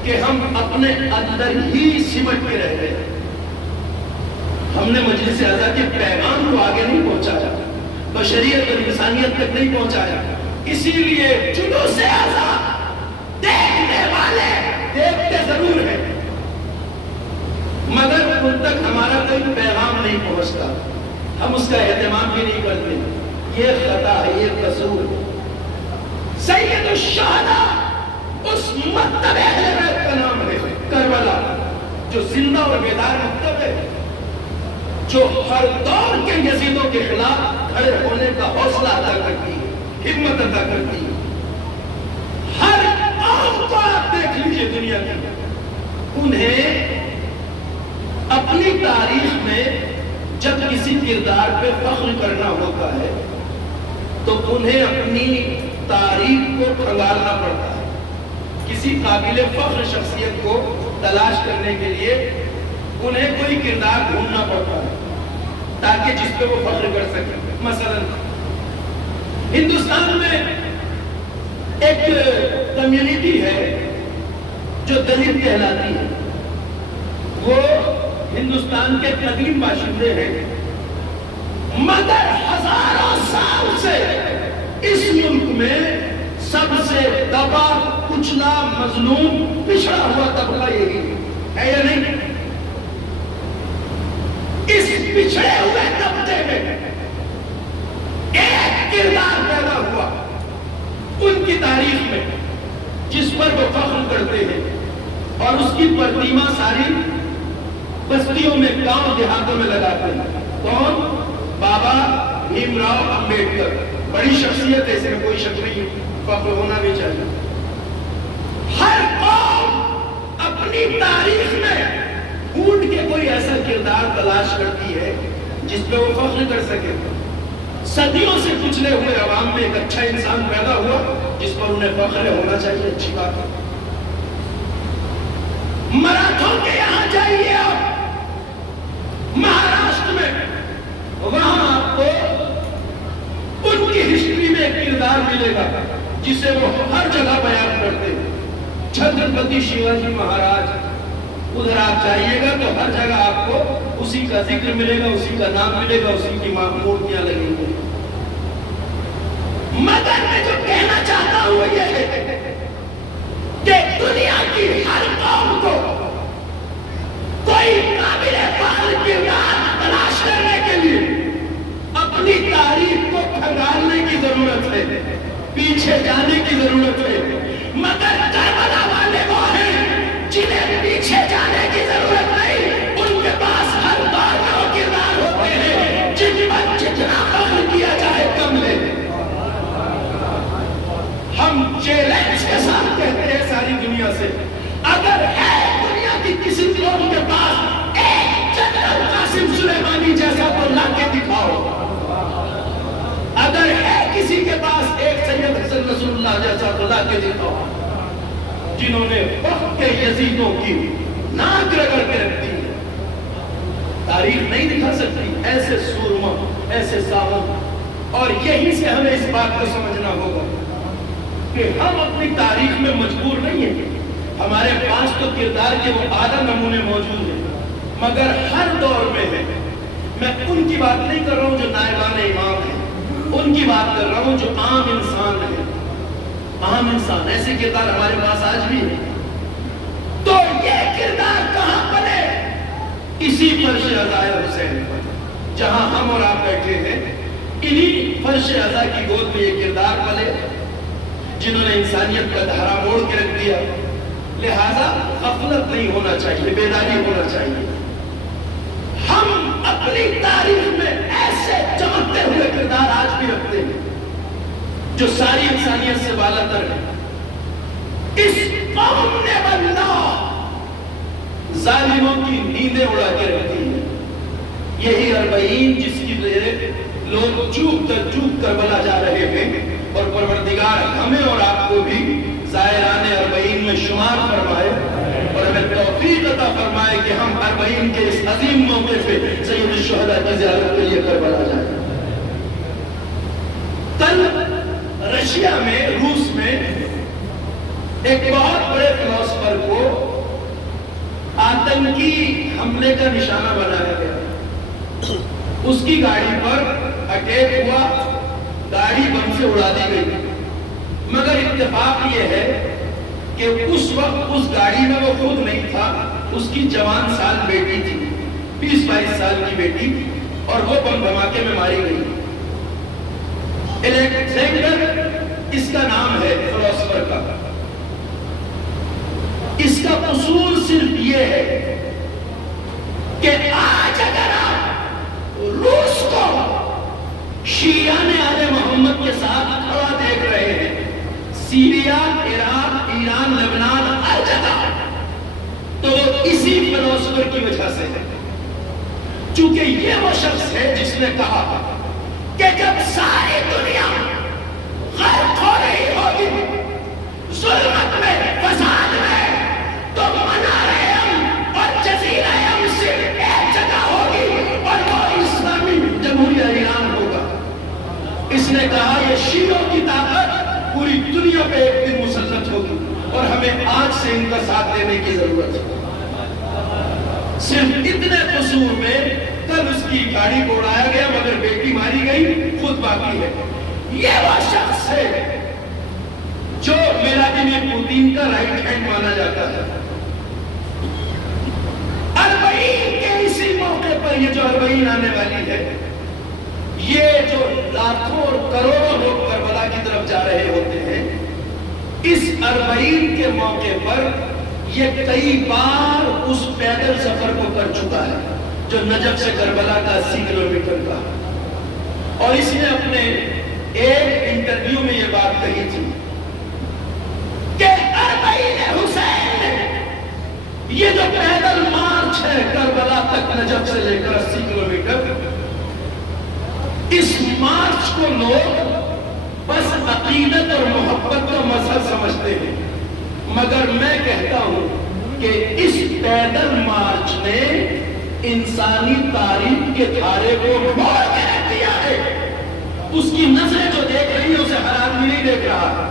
کہ ہم اپنے اندر ہی سمٹ کے رہ گئے. ہم نے مجلس عزا کے پیغام کو آگے نہیں پہنچایا، بشریت اور انسانیت تک نہیں پہنچایا. اسی لیے جلوس عزا دیکھنے والے دیکھتے ضرور ہیں مگر ان تک ہمارا کوئی پیغام نہیں پہنچتا، ہم اس کا اہتمام بھی نہیں کرتے. یہ خطا ہے، یہ قصور ہے. سید الشہداء اس مکتب اہل بیت کا نام ہے کربلا، جو زندہ اور بیدار مکتب ہے، جو ہر دور کے یزیدوں کے خلاف کھڑے ہونے کا حوصلہ عطا کرتی ہے، ہمت عطا کرتی ہے. ہر قوم کو آپ دیکھ لیجئے دنیا کی، انہیں اپنی تاریخ میں جب کسی کردار پہ فخر کرنا ہوتا ہے تو انہیں اپنی تاریخ کو کھنگالنا پڑتا ہے. کسی قابل فخر شخصیت کو تلاش کرنے کے لیے انہیں کوئی کردار ڈھونڈنا پڑتا ہے تاکہ جس پہ وہ فخر کر سکے. مثلا ہندوستان میں ایک کمیونٹی ہے جو دلت کہلاتی ہے. وہ ہندوستان کے قدیم باشندے ہیں مگر ہزاروں سال سے اس ملک میں سب سے دبا کچلا مظلوم پچھڑا ہوا طبقہ یہی ہے یا نہیں؟ اس پچھڑے ہوئے طبقے میں ایک کردار پیدا ہوا ان کی تاریخ میں جس پر وہ فخر کرتے ہیں اور اس کی پرتیما ساری بستیوں میں گاؤں دیہاتوں میں لگاتے ہیں. کون؟ بابا بھیم راؤ امبیڈکر. بڑی شخصیت ہے، اس میں کوئی شک نہیں، فخر ہونا بھی چاہیے. ہر قوم اپنی تاریخ میں ڈھونڈ کے کوئی ایسا کردار تلاش کرتی ہے جس پہ وہ فخر کر سکے. صدیوں سے کچلے ہوئے عوام میں ایک اچھا انسان پیدا ہوا جس پر انہیں فخر ہونا چاہیے. اچھی بات ہے. مراٹھوں کے یہاں جائیے آپ مہاراشٹر میں، وہاں آپ کو ان کی ہسٹری میں ایک کردار ملے گا جسے وہ ہر جگہ بیان کرتے ہیں. چھترپتی شیواجی مہاراج، ادھر آپ جائیے گا تو ہر جگہ آپ کو اسی کا ذکر ملے گا، اسی کا نام ملے گا، اسی کی مورتیاں لگیں گی. مگر میں جو کہنا چاہتا ہوں وہ یہ ہے کہ دنیا کی ہر قوم کو کوئی قابل فخر کردار تلاش کرنے کے لیے اپنی تاریخ کو کھنگالنے کی ضرورت ہے، پیچھے جانے کی ضرورت ہے. مگر کربلا والے وہ ہیں جنہیں پیچھے جانے کی ضرورت نہیں. ان کے پاس ہر دور میں وہ کردار ہوتے ہیں جن پر جتنا فخر کیا جائے کم ہے. ہم چیلنج کے ساتھ کہتے ہیں ساری دنیا سے، اگر ہے دنیا کی کسی قوم کے پاس ایک جنرل قاسم سلیمانی جیسا تو لا کے دکھاؤ. اگر ہے کسی کے پاس ایک سید حسن رسول اللہ جیسا تو لا کے دکھاؤ، جنہوں نے وقت کے یزیدوں کی ناک رگڑ کے رکھ دی. تاریخ نہیں دکھا سکتی ایسے سورما، ایسے ساون. اور یہیں سے ہمیں اس بات کو سمجھنا ہوگا کہ ہم اپنی تاریخ میں مجبور نہیں ہیں. ہمارے پاس تو کردار کے وہ اعلیٰ نمونے موجود ہیں مگر ہر دور میں ہے. میں ان کی بات نہیں کر رہا ہوں جو نائبان امام ہیں، ان کی بات کر رہا ہوں جو عام انسان ہیں. عام انسان ایسے کردار ہمارے پاس آج بھی ہے. یہ کردار کہاں بنے؟ اسی فرش عزائے حسین پر، جہاں ہم اور آپ بیٹھے ہیں، انہی فرش عزا کی گود میں یہ کردار پلے جنہوں نے انسانیت کا دھارا موڑ کے رکھ دیا۔ لہذا غفلت نہیں ہونا چاہیے، بیداری ہونا چاہیے۔ ہم اپنی تاریخ میں ایسے چمکتے ہوئے کردار آج بھی رکھتے ہیں جو ساری انسانیت سے بالا تر ہے۔ اس قوم نے واللہ ظالموں کی نیندیں اڑا کے رکھتی ہیں۔ یہی 40 جس کی لوگ چوک کر بلا جا رہے ہیں، اور پروردگار ہمیں اور آپ کو بھی زائران 40 میں شمار فرمائے اور ہمیں توفیق عطا فرمائے کہ ہم 40 کے اس عظیم موقع پہ سید الشہداء کی زیارت کے لیے کربلا جائیں۔ کل رشیا میں، روس میں ایک بہت بڑے فلسفر کو آتنکی حملے کا نشانہ بنایا گیا۔ اس کی گاڑی پر اٹیک ہوا، گاڑی بم سے اڑا دی گئی، مگر اتفاق یہ ہے کہ اس وقت اس گاڑی میں وہ خود نہیں تھا، اس کی جوان سال بیٹی تھی، 20-22 سال کی بیٹی، اور وہ بم دھماکے میں ماری گئی۔ الیگزینڈر اس کا نام ہے فلسفر کا۔ اس کا قصور صرف یہ ہے کہ آج اگر آپ روس کو شیعان آل محمد کے ساتھ کھڑا دیکھ رہے ہیں، سیریا، عراق، ایران، لبنان، ہر جگہ، تو وہ اسی فلسفر کی وجہ سے ہے۔ چونکہ یہ وہ شخص ہے جس نے کہا کہ جب ساری دنیا غرق ہو رہی ہوگی ظلمت میں، فساد میں، تو منارہم اور جزیرہ ام صرف ایک جگہ ہوگی، اور وہ اسلامی جمہوریہ ایران ہوگا۔ اس نے کہا یہ شیعوں کی طاقت پوری دنیا پہ ایک دن مسلط ہوگی، اور ہمیں آج سے ان کا ساتھ دینے کی ضرورت ہے۔ صرف اتنے قصور میں کل اس کی گاڑی کو اڑایا گیا، مگر بیٹی ماری گئی، خود باقی ہے۔ یہ وہ شخص ہے جو ولادیمیر پوتین کا رائٹ ہینڈ مانا جاتا ہے۔ 40 کے اسی موقع پر یہ جو 40 آنے والی ہے، یہ جو لاکھوں اور کروڑوں لوگ کربلا کی طرف جا رہے ہوتے ہیں، اس 40 کے موقع پر یہ کئی بار اس پیدل سفر کو کر چکا ہے جو نجف سے کربلا کا 80 کلومیٹر کا۔ اور اس نے اپنے ایک انٹرویو میں یہ بات کہی تھی کہ 40 حسین، یہ جو پیدل مارچ ہے کربلا تک نجف سے لے کر 80 کلومیٹر، اس مارچ کو لوگ بس عقیدت اور محبت کا مذہب سمجھتے ہیں، مگر میں کہتا ہوں کہ اس پیدل مارچ نے انسانی تاریخ کے دھارے کو موڑ کے رکھ دیا ہے۔ اس کی نظریں جو دیکھ رہی ہیں اسے ہر آدمی نہیں دیکھ رہا۔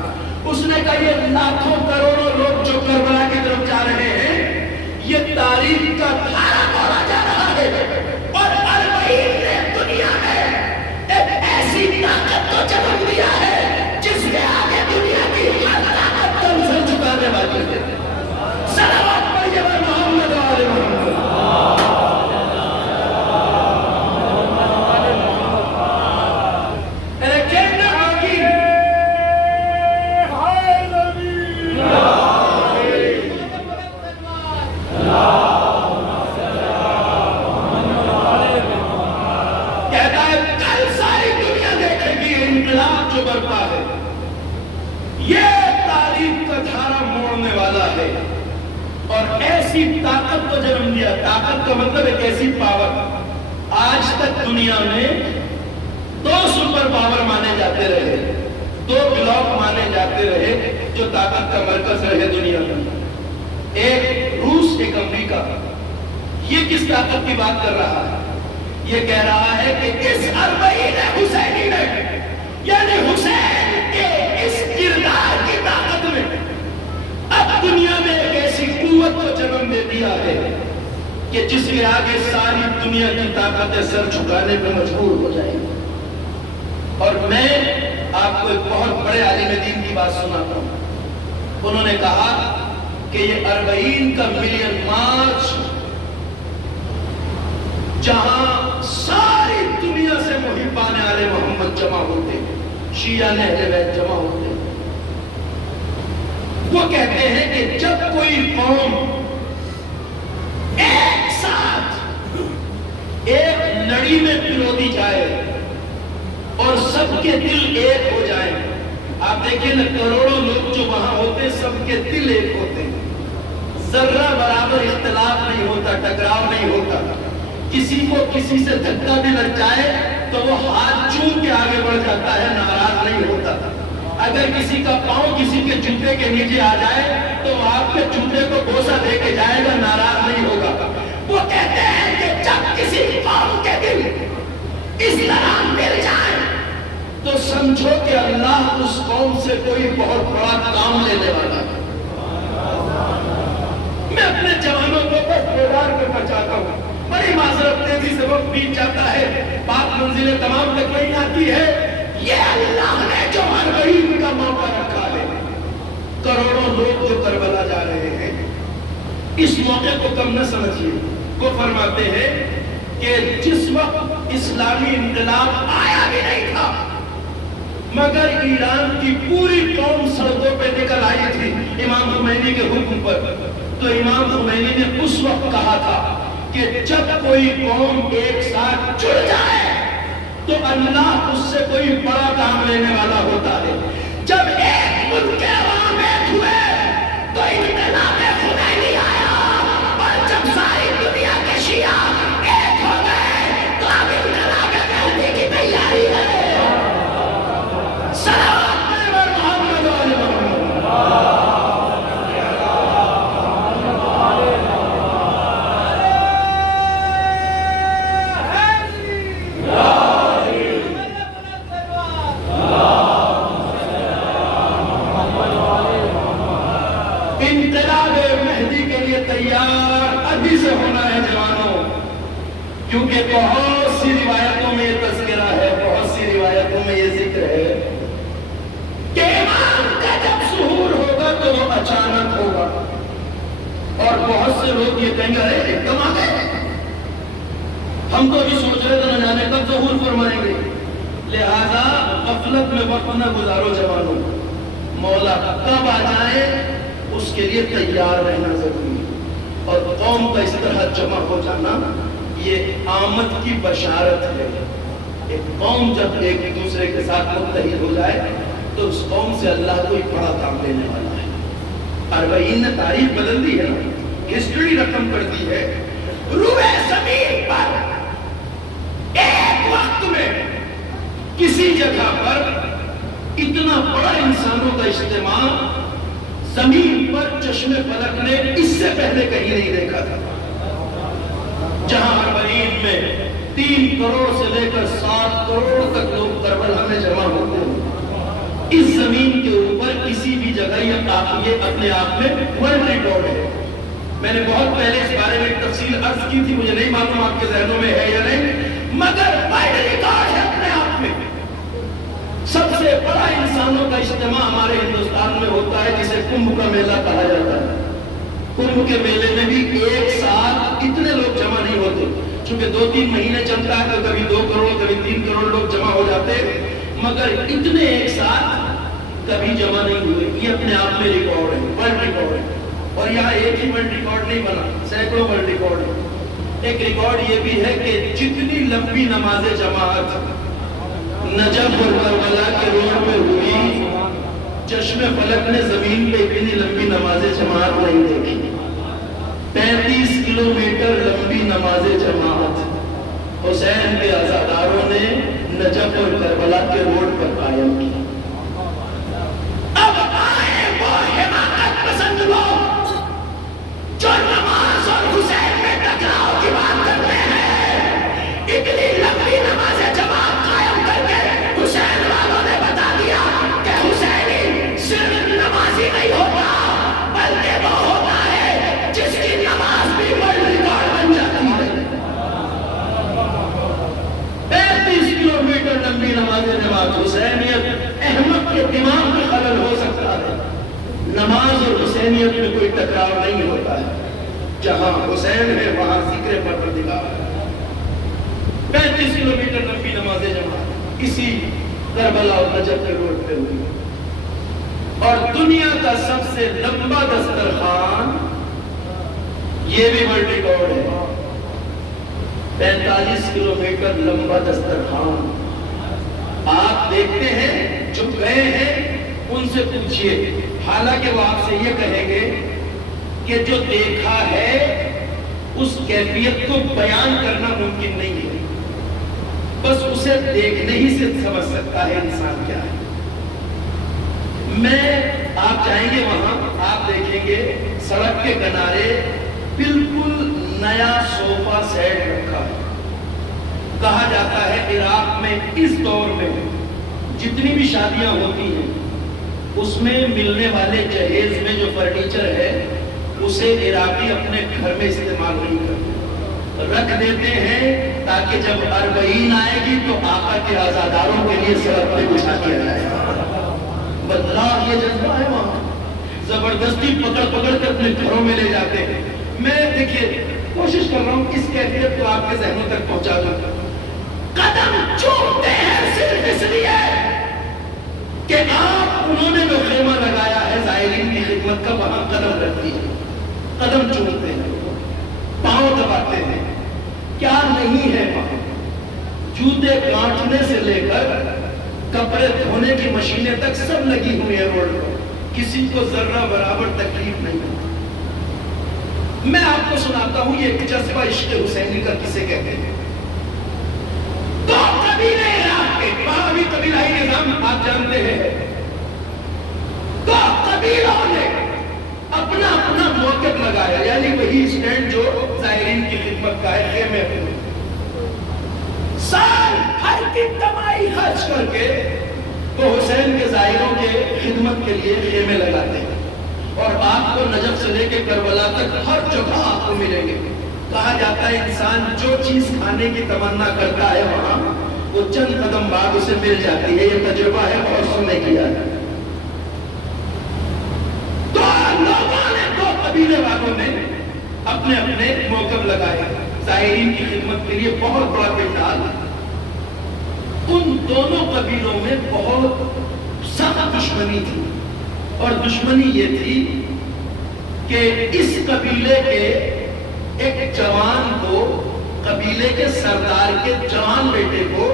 اس نے کہا یہ لاکھوں کروڑوں لوگ جو کربلا کی طرف جا رہے ہیں، یہ تاریخ کا دھارا موڑا جا رہا ہے، اور 40 نے دنیا میں ایک ایسی طاقت کو جنم دیا ہے جس کے آگے دنیا کی ہر طاقت تن سے جھکانے والی ہے۔ صلوات پڑھیے محمد و آل محمد۔ طاقت کو جنم دیا۔ طاقت کا مطلب ایک ایسی پاور، آج تک دنیا میں 2 سپر پاور مانے جاتے رہے، 2 بلاک مانے جاتے رہے جو طاقت کا مرکز رہے دنیا میں، ایک روس، ایک امریکہ۔ یہ کس طاقت کی بات کر رہا ہے؟ یہ کہہ رہا ہے کہ اس 40 حسینی نے، یعنی حسین کے اس کردار کی طاقت میں اب دنیا میں ایک ایسی قوت کو جنم دے دیا ہے کہ جس کے آگے ساری دنیا کی طاقتیں سر جھکانے پہ مجبور ہو جائیں۔ اور میں آپ کو ایک بہت بڑے عالم دین کی بات سناتا ہوں۔ انہوں نے کہا کہ یہ 40 کا ملین مارچ جہاں ساری دنیا سے محبان آل محمد جمع ہوتے، شیعہ اہل بیت جمع ہوتے، وہ کہتے ہیں کہ جب کوئی قوم ایک ساتھ ایک لڑی میں پرو دی جائے اور سب کے دل ایک ہو جائیں، آپ دیکھیں نا کروڑوں لوگ جو وہاں ہوتے ہیں سب کے دل ایک ہوتے ہیں، ذرہ برابر اختلاف نہیں ہوتا، ٹکراؤ نہیں ہوتا، کسی کو کسی سے دھکا بھی لگ جائے تو وہ ہاتھ چوم کے آگے بڑھ جاتا ہے، ناراض نہیں ہوتا۔ اگر کسی کا پاؤں کسی کے جوتے کے نیچے آ جائے تو آپ کے جوتے کو بوسہ دے کے جائے گا، ناراض نہیں ہوگا۔ وہ کہتے ہیں کہ جب کسی قوم کے دل اس طرح مل جائے تو سمجھو کہ اللہ اس قوم سے کوئی بہت بڑا کام لینے والا ہے۔ میں اپنے جوانوں کو بس بیدار کرنا چاہتا ہوں، بڑی معذرت تیزی سے وقت بیت جاتا ہے، بات منزل تمام تک نہیں آتی ہے۔ یہ اللہ نے جو 40 کا موقع رکھا ہے، کروڑوں لوگ جو کربلا جا رہے ہیں، اس موقع کو کم نہ سمجھیے۔ وہ فرماتے ہیں کہ جس وقت اسلامی انقلاب آیا بھی نہیں تھا مگر ایران کی پوری قوم سڑکوں پہ نکل آئی تھی امام خمینی کے حکم پر، تو امام خمینی نے اس وقت کہا تھا کہ جب کوئی قوم ایک ساتھ جڑ جائے تو اللہ اس سے کوئی بڑا کام لینے والا ہوتا ہے۔ جب ایک ملک کے عوام ایک ہوئے تو انقلاب خمینی آیا، اور جب ساری دنیا کے شیعہ ایک ہو گئے تو اب انقلاب مہدی کی تیاری ہے۔ صلوات پر محمد و آل محمد۔ کیونکہ بہت سی روایتوں میں یہ تذکرہ ہے، بہت سی روایتوں میں یہ ذکر ہے کہ امام کا جب ظہور ہوگا تو وہ اچانک ہوگا، اور بہت سے لوگ یہ کہیں گے ارے ایک دم آ گئے، ہم تو ابھی سوچ رہے تھے نہ جانے کب ظہور فرمائیں گے۔ لہذا غفلت میں وقت نہ گزارو جوانوں، مولا کب آ جائے اس کے لیے تیار رہنا ضروری ہے، اور قوم کا اس طرح جمع ہو جانا یہ آمد کی بشارت ہے۔ ایک قوم جب ایک دوسرے کے ساتھ متحد ہو جائے تو اس قوم سے اللہ کوئی بڑا کام لینے والا ہے۔ 40 نے تاریخ بدل دی ہے، ہسٹری رقم کر دی ہے۔ روئے زمین پر ایک وقت میں کسی جگہ پر اتنا بڑا انسانوں کا اجتماع زمین پر چشم فلک نے اس سے پہلے کہیں نہیں دیکھا تھا۔ جہاں 40 میں 3 کروڑ سے لے کر 7 کروڑ تک لوگ کربلا میں جمع ہوتے ہیں، اس زمین کے اوپر کسی بھی جگہ یہ اپنے آپ میں ورلڈ ریکارڈ ہے۔ میں نے بہت پہلے اس بارے میں تفصیل عرض کی تھی، مجھے نہیں معلوم آپ کے ذہنوں میں ہے یا نہیں، مگر ورلڈ ریکارڈ ہے اپنے آپ میں۔ سب سے بڑا انسانوں کا اجتماع ہمارے ہندوستان میں ہوتا ہے جسے کمبھ کا میلہ کہا جاتا ہے۔ کمبھ کے میلے میں بھی ایک ساتھ اتنے لوگ جمع نہیں ہوتے، چونکہ 2-3 مہینے چلتا ہے تو کبھی 2 کروڑ کبھی 3 کروڑ لوگ جمع ہو جاتے، مگر اتنے ایک ساتھ کبھی جمع نہیں ہوئے۔ یہ اپنے آپ میں ریکارڈ ہے، ورلڈ ریکارڈ ہے۔ اور یہاں ایک ہی ورلڈ ریکارڈ نہیں بنا، سینکڑوں ورلڈ ریکارڈ ہے۔ ایک ریکارڈ یہ بھی ہے کہ جتنی لمبی نماز جماعت نجف اور کربلا کے روڈ میں ہوئی، چشم فلک نے زمین پہ اتنی لمبی نماز جماعت نہیں دیکھی۔ 35 کلومیٹر لمبی نماز جماعت حسین کے عزاداروں نے نجف اور کربلا کے روڈ پر قائم کی۔ اب آئے وہ حماقت پسند لوگ جو نماز اور حسین میں ٹکراؤ کی بات کرتے ہیں، اتنی لمبی نماز جماعت قائم کر کے حسین والوں نے بتا دیا کہ حسینی صرف نمازی نہیں ہوتا بلکہ وہ ہوتا ہے جس کی نماز بھی ورلڈ ریکارڈ بن جاتی ہے۔ 35 روحانیت میں کوئی ٹکراؤ نہیں ہوتا ہے. جہاں حسین ہے وہاں ذکر پروردگار ہے. 35 کلومیٹر لمبی نماز جماعت اسی کربلا اور نجف کے روڈ پہ ہوئی. اور دنیا کا سب سے لمبا دسترخوان یہ بھی ورلڈ ریکارڈ ہے. 45 کلومیٹر لمبا دسترخوان. آپ دیکھتے ہیں جو گئے ہیں ان سے پوچھئے, حالانکہ وہ آپ سے یہ کہیں گے کہ جو دیکھا ہے اس کیفیت کو بیان کرنا ممکن نہیں ہے, بس اسے دیکھنے ہی سے سمجھ سکتا ہے انسان کیا ہے. آپ جائیں گے وہاں, آپ دیکھیں گے سڑک کے کنارے بالکل نیا صوفہ سیٹ رکھا ہے. کہا جاتا ہے عراق میں اس دور میں جتنی بھی شادیاں ہوتی ہیں اس میں ملنے والے جہیز میں جو فرنیچر ہے اسے عراقی اپنے گھر میں استعمال نہیں کرتے, رکھ دیتے ہیں تاکہ جب اربعین آئے گی تو آقا کے عزاداروں کے لیے سڑک پہ بچھا دیا جائے. بدلاؤ یہ جذبہ ہے وہاں, زبردستی پکڑ پکڑ کے اپنے گھروں میں لے جاتے ہیں. میں دیکھیے کوشش کر رہا ہوں اس کیفیت کو آپ کے ذہنوں تک پہنچا دوں. قدم چومتے ہیں صرف اس لیے کہ آپ انہوں نے جو خیمہ لگایا ہے زائرین کی خدمت کا وہاں قدم رکھتی ہے. قدم چومتے ہیں, پاؤں دباتے ہیں. کیا نہیں ہے وہاں, جوتے کاٹنے سے لے کر کپڑے دھونے کی مشینیں تک سب لگی ہوئی ہیں روڈ پر, کسی کو ذرہ برابر تکلیف نہیں. میں آپ کو سناتا ہوں یہ جذبہ عشق حسینی کا کسے کہتے ہیں. دو قبیلے عراق کے, وہاں بھی قبیلائی نظام آپ جانتے ہیں, دو قبیلوں نے اپنا اپنا موقف لگایا, یعنی وہی اسٹینڈ جو زائرین کی خدمت کا ہے, خیمے میں سال ہر کی کمائی خرچ کر کے وہ حسین کے زائروں کے خدمت کے لیے خیمے لگاتے ہیں. اور آپ کو نجف سے لے کے کربلا تک ہر جگہ آپ کو ملیں گے. کہا جاتا ہے انسان جو چیز کھانے کی تمنا کرتا ہے وہاں وہ چند قدم بعد اسے مل جاتی ہے. یہ تجربہ ہے, بہت سننے کیا ہے. تو لوگوں نے, دو قبیلے والوں نے اپنے اپنے موقف لگائے زائرین کی خدمت کے لیے. بہت بڑا پنڈال. ان دونوں قبیلوں میں بہت سخت دشمنی تھی, اور دشمنی یہ تھی کہ اس قبیلے کے ایک جوان کو, قبیلے کے سردار کے جوان بیٹے کو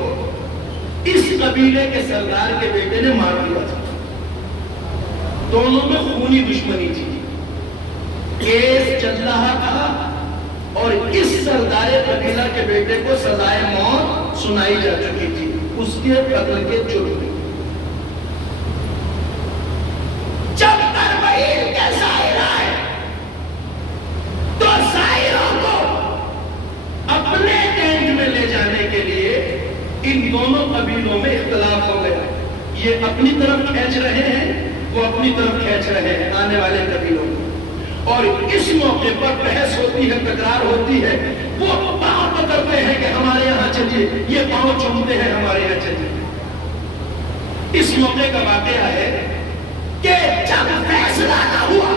اس قبیلے کے سردار کے بیٹے نے مار دیا تھا. دونوں میں خونی دشمنی تھی. کیس چل رہا تھا اور اس سردار قبیلہ کے بیٹے کو سزائے موت سنائی جا چکی تھی اس کے قتل کے جرم میں. جب اربعین کے زائر آئے تو زائروں کو اپنے ٹینٹ میں لے جانے کے لیے ان دونوں قبیلوں میں اختلاف ہو گیا. یہ اپنی طرف کھینچ رہے ہیں, وہ اپنی طرف کھینچ رہے ہیں آنے والے قبیلوں میں. اور اس موقع پر بحث ہوتی ہے, تکرار ہوتی ہے. وہ پاؤں پکڑتے ہیں کہ ہمارے یہاں چلیے, یہ پاؤں چومتے ہیں ہمارے یہاں چلیے. اس موقع کا واقعہ ہے کہ جب فیصلہ نہ ہوا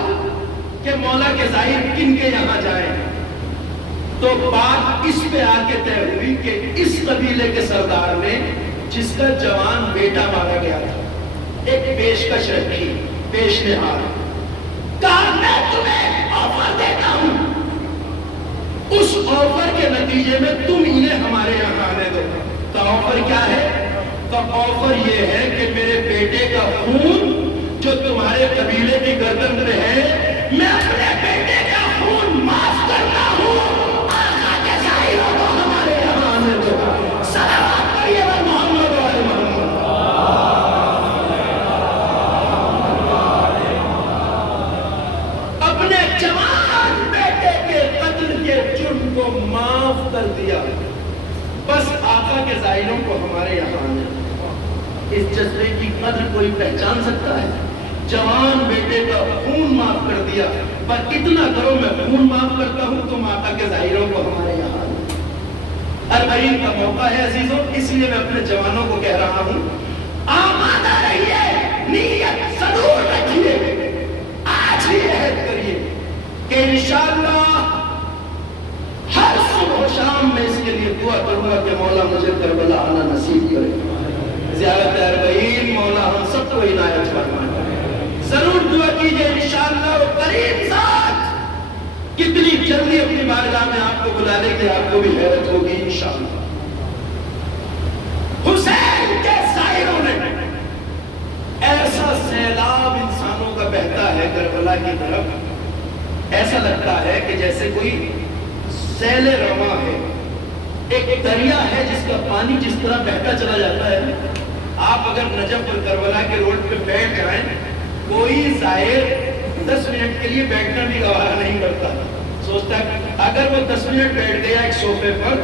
کہ مولا کے ظاہر کن کے یہاں جائیں, تو بات اس پہ آ کے طے ہوئی کہ اس قبیلے کے سردار نے جس کا جوان بیٹا مارا گیا تھا ایک پیشکش رکھی, پیش نہاد. کہا میں تمہیں آفر دیتا ہوں, اس آفر کے نتیجے میں تم انہیں ہمارے یہاں آنے دو. تو آفر کیا ہے؟ تو آفر یہ ہے کہ میرے بیٹے کا خون جو تمہارے قبیلے کی گردن میں ہے, میں اپنے بیٹے کا خون معاف کرتا ہوں. آقا کے ظاہروں کو ہمارے یہاں آنے دو. صلوات پڑھیے محمد و آل محمد. اپنے جوان بیٹے کے قتل کے جرم کو معاف کر دیا, بس آقا کے ظاہروں کو ہمارے یہاں آنے دو. اس جذبے کی قدر کوئی پہچان سکتا ہے؟ جوان بیٹے کا خون معاف کر دیا, پر اتنا کرو میں خون معاف کرتا ہوں, تم آقا کے ظاہروں کو ہمارے یہاں. اربعین کا موقع ہے عزیزوں, اس لیے میں اپنے جوانوں کو کہہ رہا ہوں آمادہ رہیے, نیت ضرور رکھیے. آج ہی ہے انشاءاللہ ہر صبح و شام میں اس کے لیے دعا کروں گا کہ مولا مجھے کربلا آنا نصیب کرے، زیارت اربعین مولا ہم سب کو عنایت فرمائے۔ ضرور دعا کیجئے انشاءاللہ وہ کریم ذات کتنی جلدی اپنی بارگاہ میں آپ کو بلا لے کہ آپ کو بھی حیرت ہوگی انشاءاللہ۔ حسین کے زائروں نے ایسا سیلاب انسانوں کا بہتا ہے کربلا کی طرف، ایسا لگتا ہے کہ جیسے کوئی سیل رواں ہے، ایک دریا ہے جس کا پانی جس طرح بہتا چلا جاتا ہے۔ آپ اگر نجف اور کربلا کے روڈ پہ بیٹھ جائیں، کوئی زائر 10 منٹ کے لیے بیٹھنا بھی گوارا نہیں کرتا، سوچتا ہے اگر وہ 10 منٹ بیٹھ گیا ایک صوفے پر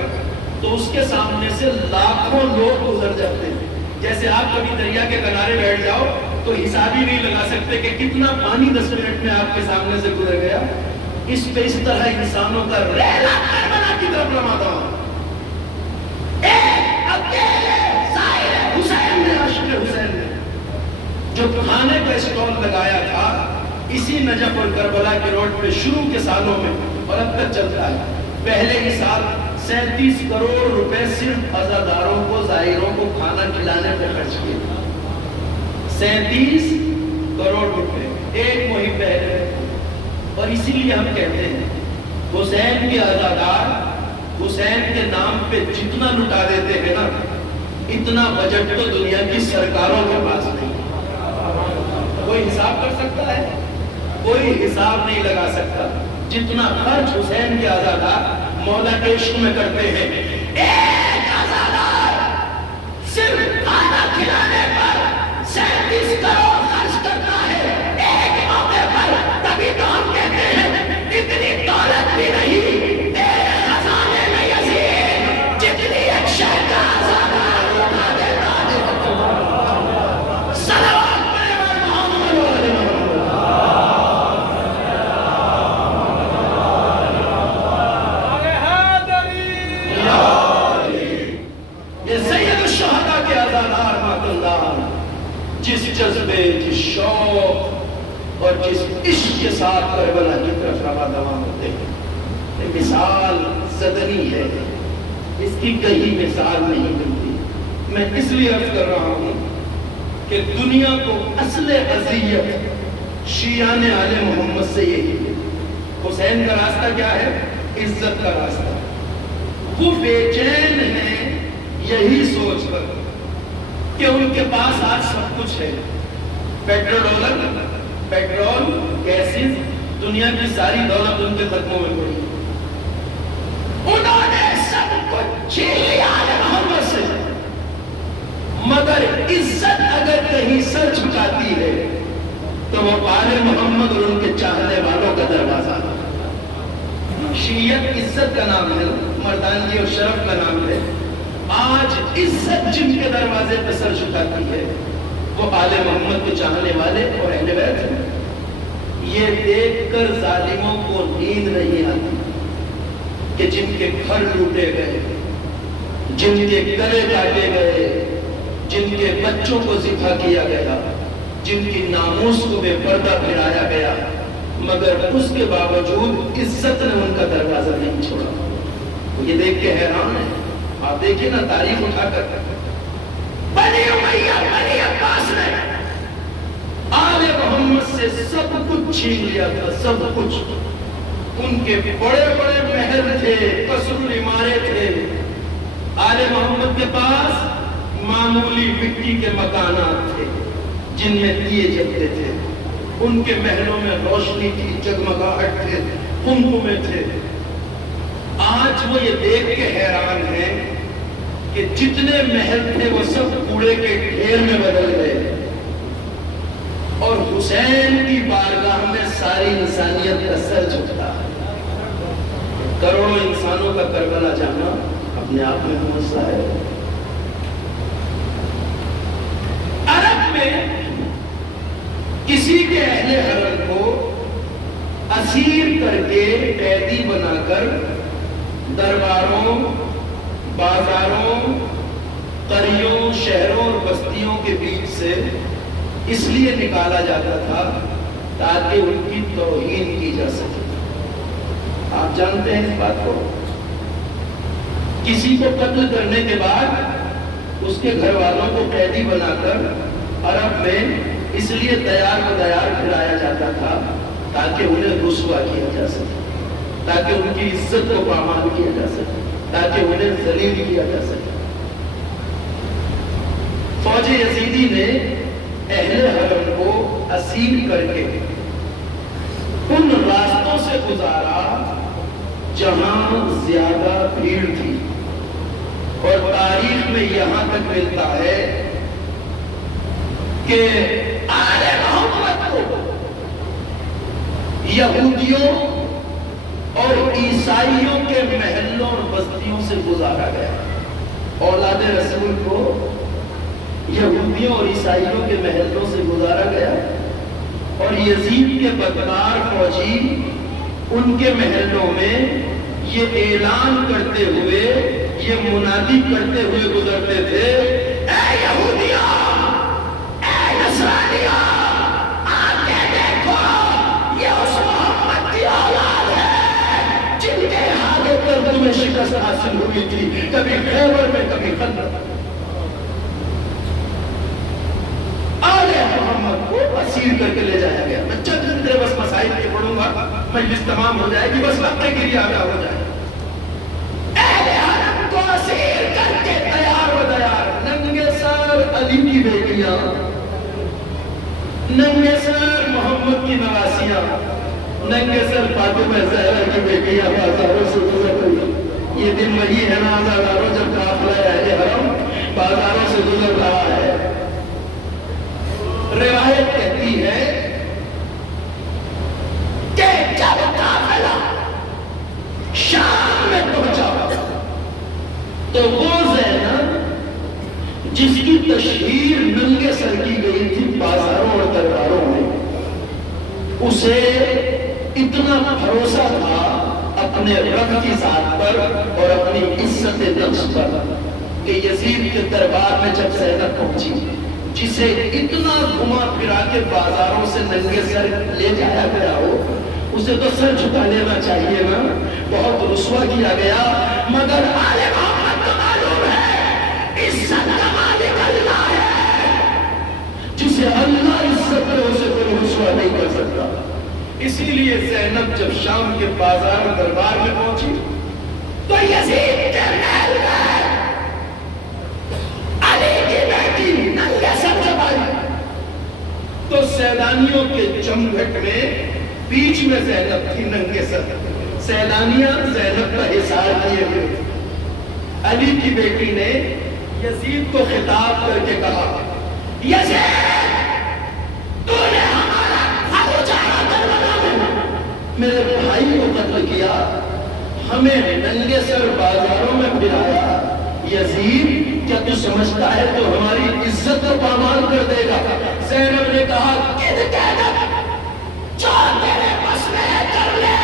تو اس کے سامنے سے لاکھوں لوگ گزر جاتے ہیں۔ جیسے آپ کبھی دریا کے کنارے بیٹھ جاؤ تو حساب ہی نہیں لگا سکتے کہ کتنا پانی 10 منٹ میں آپ کے سامنے سے گزر گیا۔ اس پہ اس طرح انسانوں کا ریلا کربلا کی طرف رواں ہوا۔ ایک اکیلے زائر حسین نے، عاشق حسین نے، جو کھانے کا اسٹال لگایا تھا اسی نجف اور کربلا کے روڈ پہ شروع کے سالوں میں اور اب تک چلتا ہے۔ پہلے ہی سال 37 کروڑ روپے صرف عزاداروں کو، زائروں کو کھانا کھلانے پہ خرچ کیے۔ 37 کروڑ روپے ایک مہم پہلے۔ اور اسی لیے ہم کہتے ہیں حسین کے عزادار حسین کے نام پہ جتنا لٹا دیتے ہیں نا، اتنا بجٹ تو دنیا کی سرکاروں کے پاس نہیں۔ کوئی حساب کر سکتا ہے؟ کوئی حساب نہیں لگا سکتا جتنا خرچ حسین کے عزادار مولا کے عشق میں کرتے ہیں۔ ایک عزادار صرف کھانا کھلانے پر 37 کروڑ خرچ کرتا ہے ایک موقع پر۔ تبھی تو ہم کہتے ہیں اتنی دولت بھی نہیں تیرے خزانے میں یزید، جتنی ایک شہر کا عزادار اٹھا دیتا ہے۔ صلوات پڑھے محمد و آل محمد۔ یہ سید الشہداء کے عزادار ماتندار جس جذبے، جس شوق اور جس عشق کے ساتھ کربلا کی طرف رواں دواں ہوتے ہیں، یہ مثال زدنی ہے، اس کی کہیں مثال نہیں ملتی۔ میں اس لیے عرض کر رہا ہوں کہ دنیا کو اصل اذیت شیعان آل محمد سے یہی ہے۔ حسین کا راستہ کیا ہے؟ عزت کا راستہ۔ وہ بے چین ہیں یہی سوچ کر کہ ان کے پاس آج سب کچھ ہے، پیٹرول، گیسز، دنیا کی ساری دولت ان کے قدموں میں پڑی۔ انہوں نے سب کچھ چھین لیا آل محمد سے، مگر عزت اگر کہیں سر جھکاتی ہے تو وہ آل محمد اور ان کے چاہنے والوں کا دروازہ۔ شیعت عزت کا نام ہے، مردانگی اور شرف کا نام ہے۔ آج عزت جن کے دروازے پہ سر جھکاتی ہے وہ آل محمد کے چاہنے والے اور اہل بیت ہیں۔ یہ دیکھ کر ظالموں کو نیند نہیں آتی کہ جن کے گھر لوٹے گئے، جن کے گلے کاٹے گئے، جن کے بچوں کو ذبح کیا گیا، جن کی ناموس کو بے پردہ پھرایا گیا، مگر اس کے باوجود عزت نے ان کا دروازہ نہیں چھوڑا۔ وہ یہ دیکھ کے حیران ہے۔ آپ دیکھیں نا تاریخ اٹھا کر، بنی امیہ، بنی عباس نے آل محمد سے سب کچھ چھین لیا تھا، سب کچھ۔ ان کے بڑے بڑے محل تھے، قصر العمارے تھے۔ آل محمد کے پاس معمولی مٹی کے مکانات تھے جن میں دیے جلتے تھے۔ ان کے محلوں میں روشنی تھی، جگمگاہٹ تھے، قمقمے تھے۔ آج وہ یہ دیکھ کے حیران ہیں کہ جتنے محل تھے وہ سب کوڑے کے ڈھیر میں بدل گئے، اور حسین کی بارگاہ میں ساری انسانیت کا سر جھکتا ہے۔ کروڑوں انسانوں کا کربلا جانا اپنے آپ میں مسئلہ ہے۔ عرب میں کسی کے اہل حرم کو اسیر کر کے، قیدی بنا کر درباروں، بازاروں، قریوں، شہروں اور بستیوں کے بیچ سے اس لیے نکالا جاتا تھا تاکہ ان کی توہین کی جا سکے۔ آپ جانتے ہیں اس بات کو؟ کسی کو قتل کرنے کے بعد اس کے گھر والوں کو قیدی بنا کر عرب میں اس لیے دیار و دیار پھرایا جاتا تھا تاکہ انہیں رسوا کیا جا سکے، تاکہ ان کی عزت کو پامال کیا جا سکے، تاکہ انہیں ذلیل کیا جا سکے۔ فوج یزیدی نے اہل حرم کو اسیر کر کے ان راستوں سے گزارا جہاں زیادہ بھیڑ تھی، اور تاریخ میں یہاں تک ملتا ہے کہ آل محمد کو یہودیوں اور عیسائیوں کے محلوں اور بستیوں سے گزارا گیا۔ اولاد رسول کو یہودیوں اور عیسائیوں کے محلوں سے گزارا گیا، اور یزید کے بدکار فوجی ان کے محلوں میں یہ اعلان کرتے ہوئے، یہ منادی کرتے ہوئے گزرتے تھے، اے یہودیوں، اے نصرانیوں، آ کے دیکھو، یہ اس محمد کی اولاد ہے جن کے ہاتھوں پر تمہیں شکست حاصل ہوئی تھی، کبھی خیبر میں، کبھی خندق۔ محمد کو اسیر کر کے لے جایا گیا۔ میں چند منٹ بس مسائل کے پڑھوں گا، مجلس تمام ہو جائے گی، بس وقت کے لیے آگاہ ہو جائے۔ اہل حرم کو اسیر کر کے تیار و تیار، ننگے سر علی کی بیٹیاں، ننگے سر محمد کی نواسیاں، ننگے سر فاطمہ زہرا کی بیٹیاں بازاروں سے گزر رہی۔ یہ دن وہی ہے نا عزاداروں جب قافلہ اہل حرم بازاروں سے گزر رہا ہے۔ روایت کہتی ہے کہ جب قافلہ شام میں پہنچا تو وہ زینب جس کی تشہیر ننگے سر کی گئی تھی بازاروں اور درباروں میں، اسے اتنا بھروسہ تھا اپنے رب کی ذات پر اور اپنی عزت نفس پر کہ یزید کے دربار میں جب زینب پہنچی، جسے اتنا گھما پھرا کے بازاروں سے ننگے سر لے جایا گیا ہو، اسے تو سر جھکا لینا چاہیے نا، بہت رسوا کیا گیا، مگر آل محمد کو معلوم ہے عزت کا مالک اللہ ہے، جسے اللہ عزت کرے اسے کوئی رسوا نہیں کر سکتا۔ اسی لیے زینب جب شام کے بازار دربار میں پہنچی تو یزید کے محل میں علی کی بیٹی ننگے سر جب آئی تو سیلانیوں کے جمگھٹ میں بیچ میں زینب تھی ننگے سر، سیلانیاں زینب کا حصار کیے ہوئے۔ علی کی بیٹی نے یزید کو خطاب کر کے کہا، یزید تو نے ہمارا گھر اجاڑا کروایا ہے، میرے بھائی کو قتل کیا، ہمیں ننگے سر بازاروں میں پھرایا، یزید کیا تو سمجھتا ہے تو ہماری عزت کو پامال کر دے گا؟ زینب نے کہا، کد کہنا جو تیرے بس میں ہے کر لے،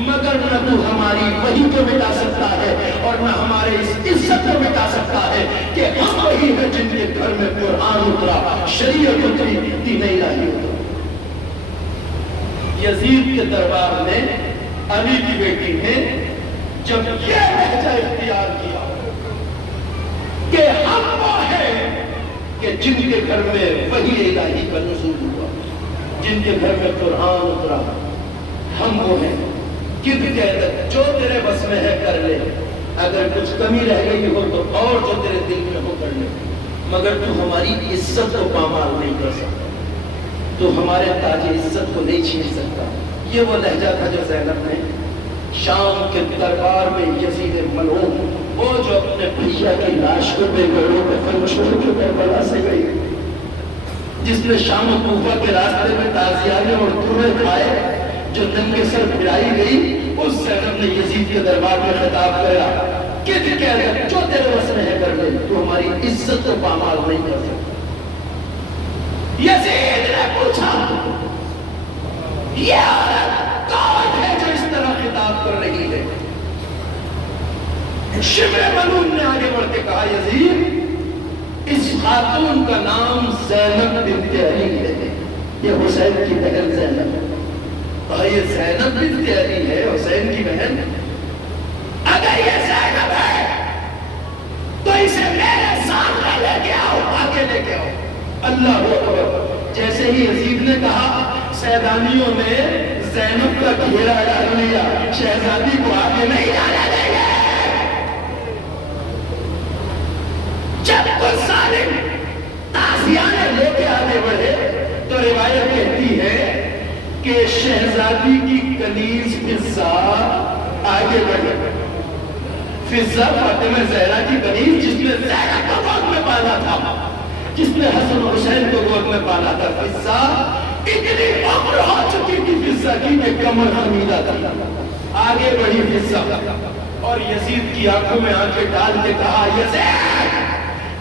مگر نہ تو ہماری وحی کو مٹا سکتا ہے اور نہ ہمارے اس عزت کو مٹا سکتا ہے کہ ہم وہی ہیں جن کے گھر میں قرآن اترا، شریعت اتری، دین الہی اترا۔ یزید کے دربار میں علی کی بیٹی نے جب یہ لہجہ اختیار کیا کہ ہم وہ ہیں کہ جن کے گھر میں وحی الہی کا نزول ہوا، جن کے گھر میں قرآن اترا، ہم وہ ہیں، کد کہتا جو تیرے بس میں ہے کر لے، اگر کچھ کمی رہ گئی ہو تو اور جو تیرے دل میں ہو کر لے، مگر تو ہماری عزت کو پامال نہیں کر سکتا، تو ہمارے تاج عزت کو نہیں چھین سکتا۔ یہ وہ لہجہ تھا جو زینب نے شام کے دربار میں یزید ملعون، وہ جو اپنے بھیا کی لاش کو بے گھروں میں پھر چھوڑ کے کربلا سے گئی، جس نے شام و کوفہ کے راستے میں تازیانے اور دھوئے کھائے، جو ننگے سر پھرائی گئی، اس زینب نے یزید کے دربار میں خطاب کیا کہ جو تیرے بس میں ہے کر لے، تو ہماری عزت کو پامال نہیں کر سکتا۔ یزید نے پوچھا، یہ عورت کون ہے جو اس طرح خطاب کر رہی ہے؟ شبر ملعون نے آگے بڑھ کے کہا، یزید اس خاتون کا نام زینب بنت علی ہے، یہ حسین کی بہن زینب ہے۔ یہ زینب بنت علی ہے، حسین کی بہن. اگر یہ زینب ہے تو اسے میرے سامنے لے کے آؤ، آگے لے کے آؤ. اللہ اکبر. جیسے ہی یزید نے کہا، سیدانیوں نے زینب کا گھیرا ڈال لیا، شہزادی کو آگے نہیں جانے دیں گے. جب کوئی ظالم تازیانے لے کے آگے بڑھے تو روایت کہتی ہے کہ شہزادی کی کنیز فضہ آگے بڑھے. فضہ فاطمہ زہرا کی کنیز، جس نے زہرا کو گود میں پالا تھا، جس نے حسن حسین کو گود میں پالا تھا. فضہ اتنی عمر ہو چکی تھی فضہ کی کہ کمر خمیدہ تھا. آگے بڑھی فضہ اور یزید کی آنکھوں میں آنکھیں ڈال کے کہا، یزید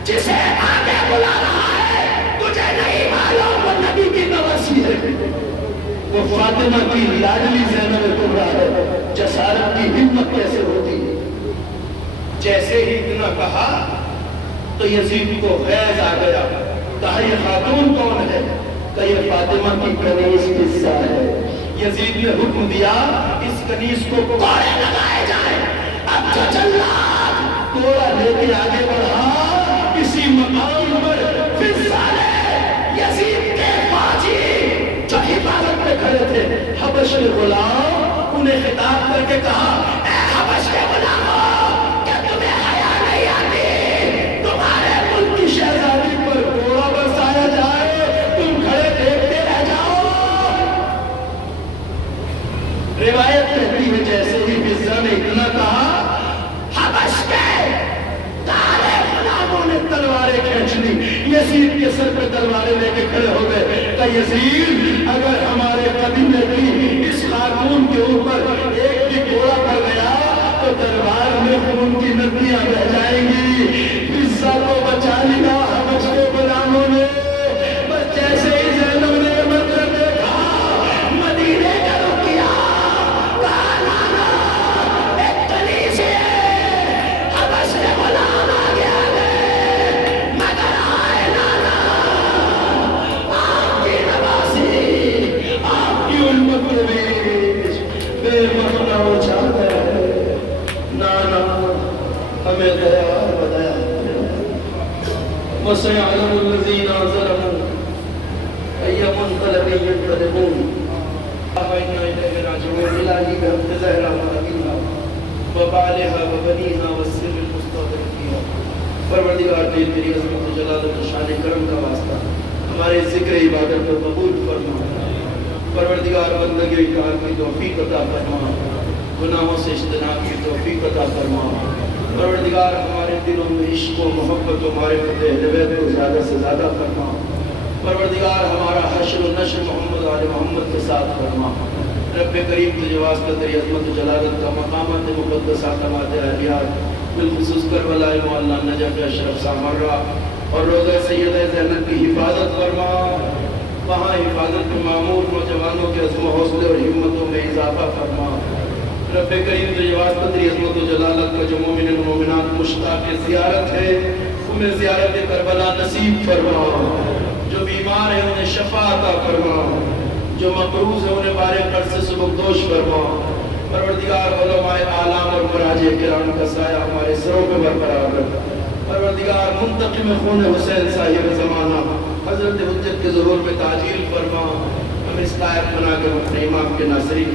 جسے آگے بلا رہا ہے تجھے نہیں معلوم وہ نبی کی نواسی ہے. وہ فاطمہ کی لاڈلی زینب کبریٰ ہے. جسارت کی ہمت کیسے ہوتی ہے. جیسے ہی اتنا کہا تو یزید کو غیظ آ گیا. کہا یہ خاتون کون ہے؟ کہ یہ فاطمہ کی کنیز فضہ ہے. یزید نے حکم دیا اس کنیز کو کوڑے لگائے جائیں. اب جو جلاد کوڑا لے کے آگے بڑھا، کسی مقام پر فضہ نے یزید کے فاجی جو حفاظت میں کھڑے تھے، حبش کے غلام، انہیں خطاب کر کے کہا، اے حبش کے غلاموں، کیا تمہیں حیا نہیں آتی؟ تمہارے ملک کی شہزادی پر کوڑا برسایا جائے، تم کھڑے دیکھتے رہ جاؤ. روایت کہتی ہے جیسے ہی فضہ نے اتنا کہا، حبش کے سارے غلاموں نے تلواریں کھینچ لی. یزید کے سر پہ تلواریں لے کے کھڑے ہو گئے. کہ یزید اگر ہمارے قبیلے کی اس خاتون کے اوپر ایک بھی گوڑا پڑ گیا تو دربار میں خون کی ندیاں بہہ جائیں گی. فضہ کو بچا لیا حبش کے غلاموں نے. بس جیسے ہی زینب نے منظر دیکھا، مدینے کا رخ کیا، کہا نانا ایک کنیز ہے، حبش کے غلام آ گیا ہے، مگر آئے نانا آپ کی نواسی، آپ کی امت نبیش بے مطلع ہو جاتا ہے. نانا ہمیں دیا بدایا. وَسَيَعْلَمُ الَّذِينَ ظَلَمُوا أَيَّ مُنْقَلَبٍ يَنْقَلِبُونَ. وَإِنَّا إِلَيْهِ رَاجِعُونَ. الہی بحمد زہرا وَأَبِيہا وَبَالِہا وَبَنِیہا وَالسِّرِّ الْمُسْتَودَعِ فِیہا. پروردگار تیری عظمت و جلالت و شان کرم کا واسطہ ہمارے ذکر عبادت کو قبول فرما. پروردگار بندگی اطاعت کی توفیق عطا فرما، گناہوں سے اجتناب کی توفیق عطا فرما. پروردگار ہمارے دلوں میں عشق و محبت و معرفت اہل بیت کو زیادہ سے زیادہ فرما. پروردگار ہمارا حشر و نشر محمد آل محمد کے ساتھ فرما. رب کریم تجھے واسطہ تیری عظمت و جلالت کا مقامات مقدسات اہلیات، بالخصوص کربلا معلیٰ نجف اشرف سامرہ اور روضہ سیدہ زینب کی حفاظت فرما. وہاں حفاظت کے معمور نوجوانوں کے عزم و حوصلے اور ہمتوں میں اضافہ فرما. رب کریم تجھے واسطہ تیری عظمت و جلالت کا جو مومن و مومنات مشتاق زیارت ہے انہیں زیارت کربلا نصیب فرما. جو بیمار ہیں انہیں شفا عطا فرما. جو مقروض ہیں انہیں بارے قرض سے سبکدوش فرما. پروردگار علماء اعلام اور مراجع کرام کا سایہ ہمارے سروں پہ برقرار رکھ. پروردگار منتقم خون حسین صاحب زمانہ حضرت حجت کے ظہور میں تعجیل فرما. ہم اس لائق بنا کے اپنے امام کے ناصرین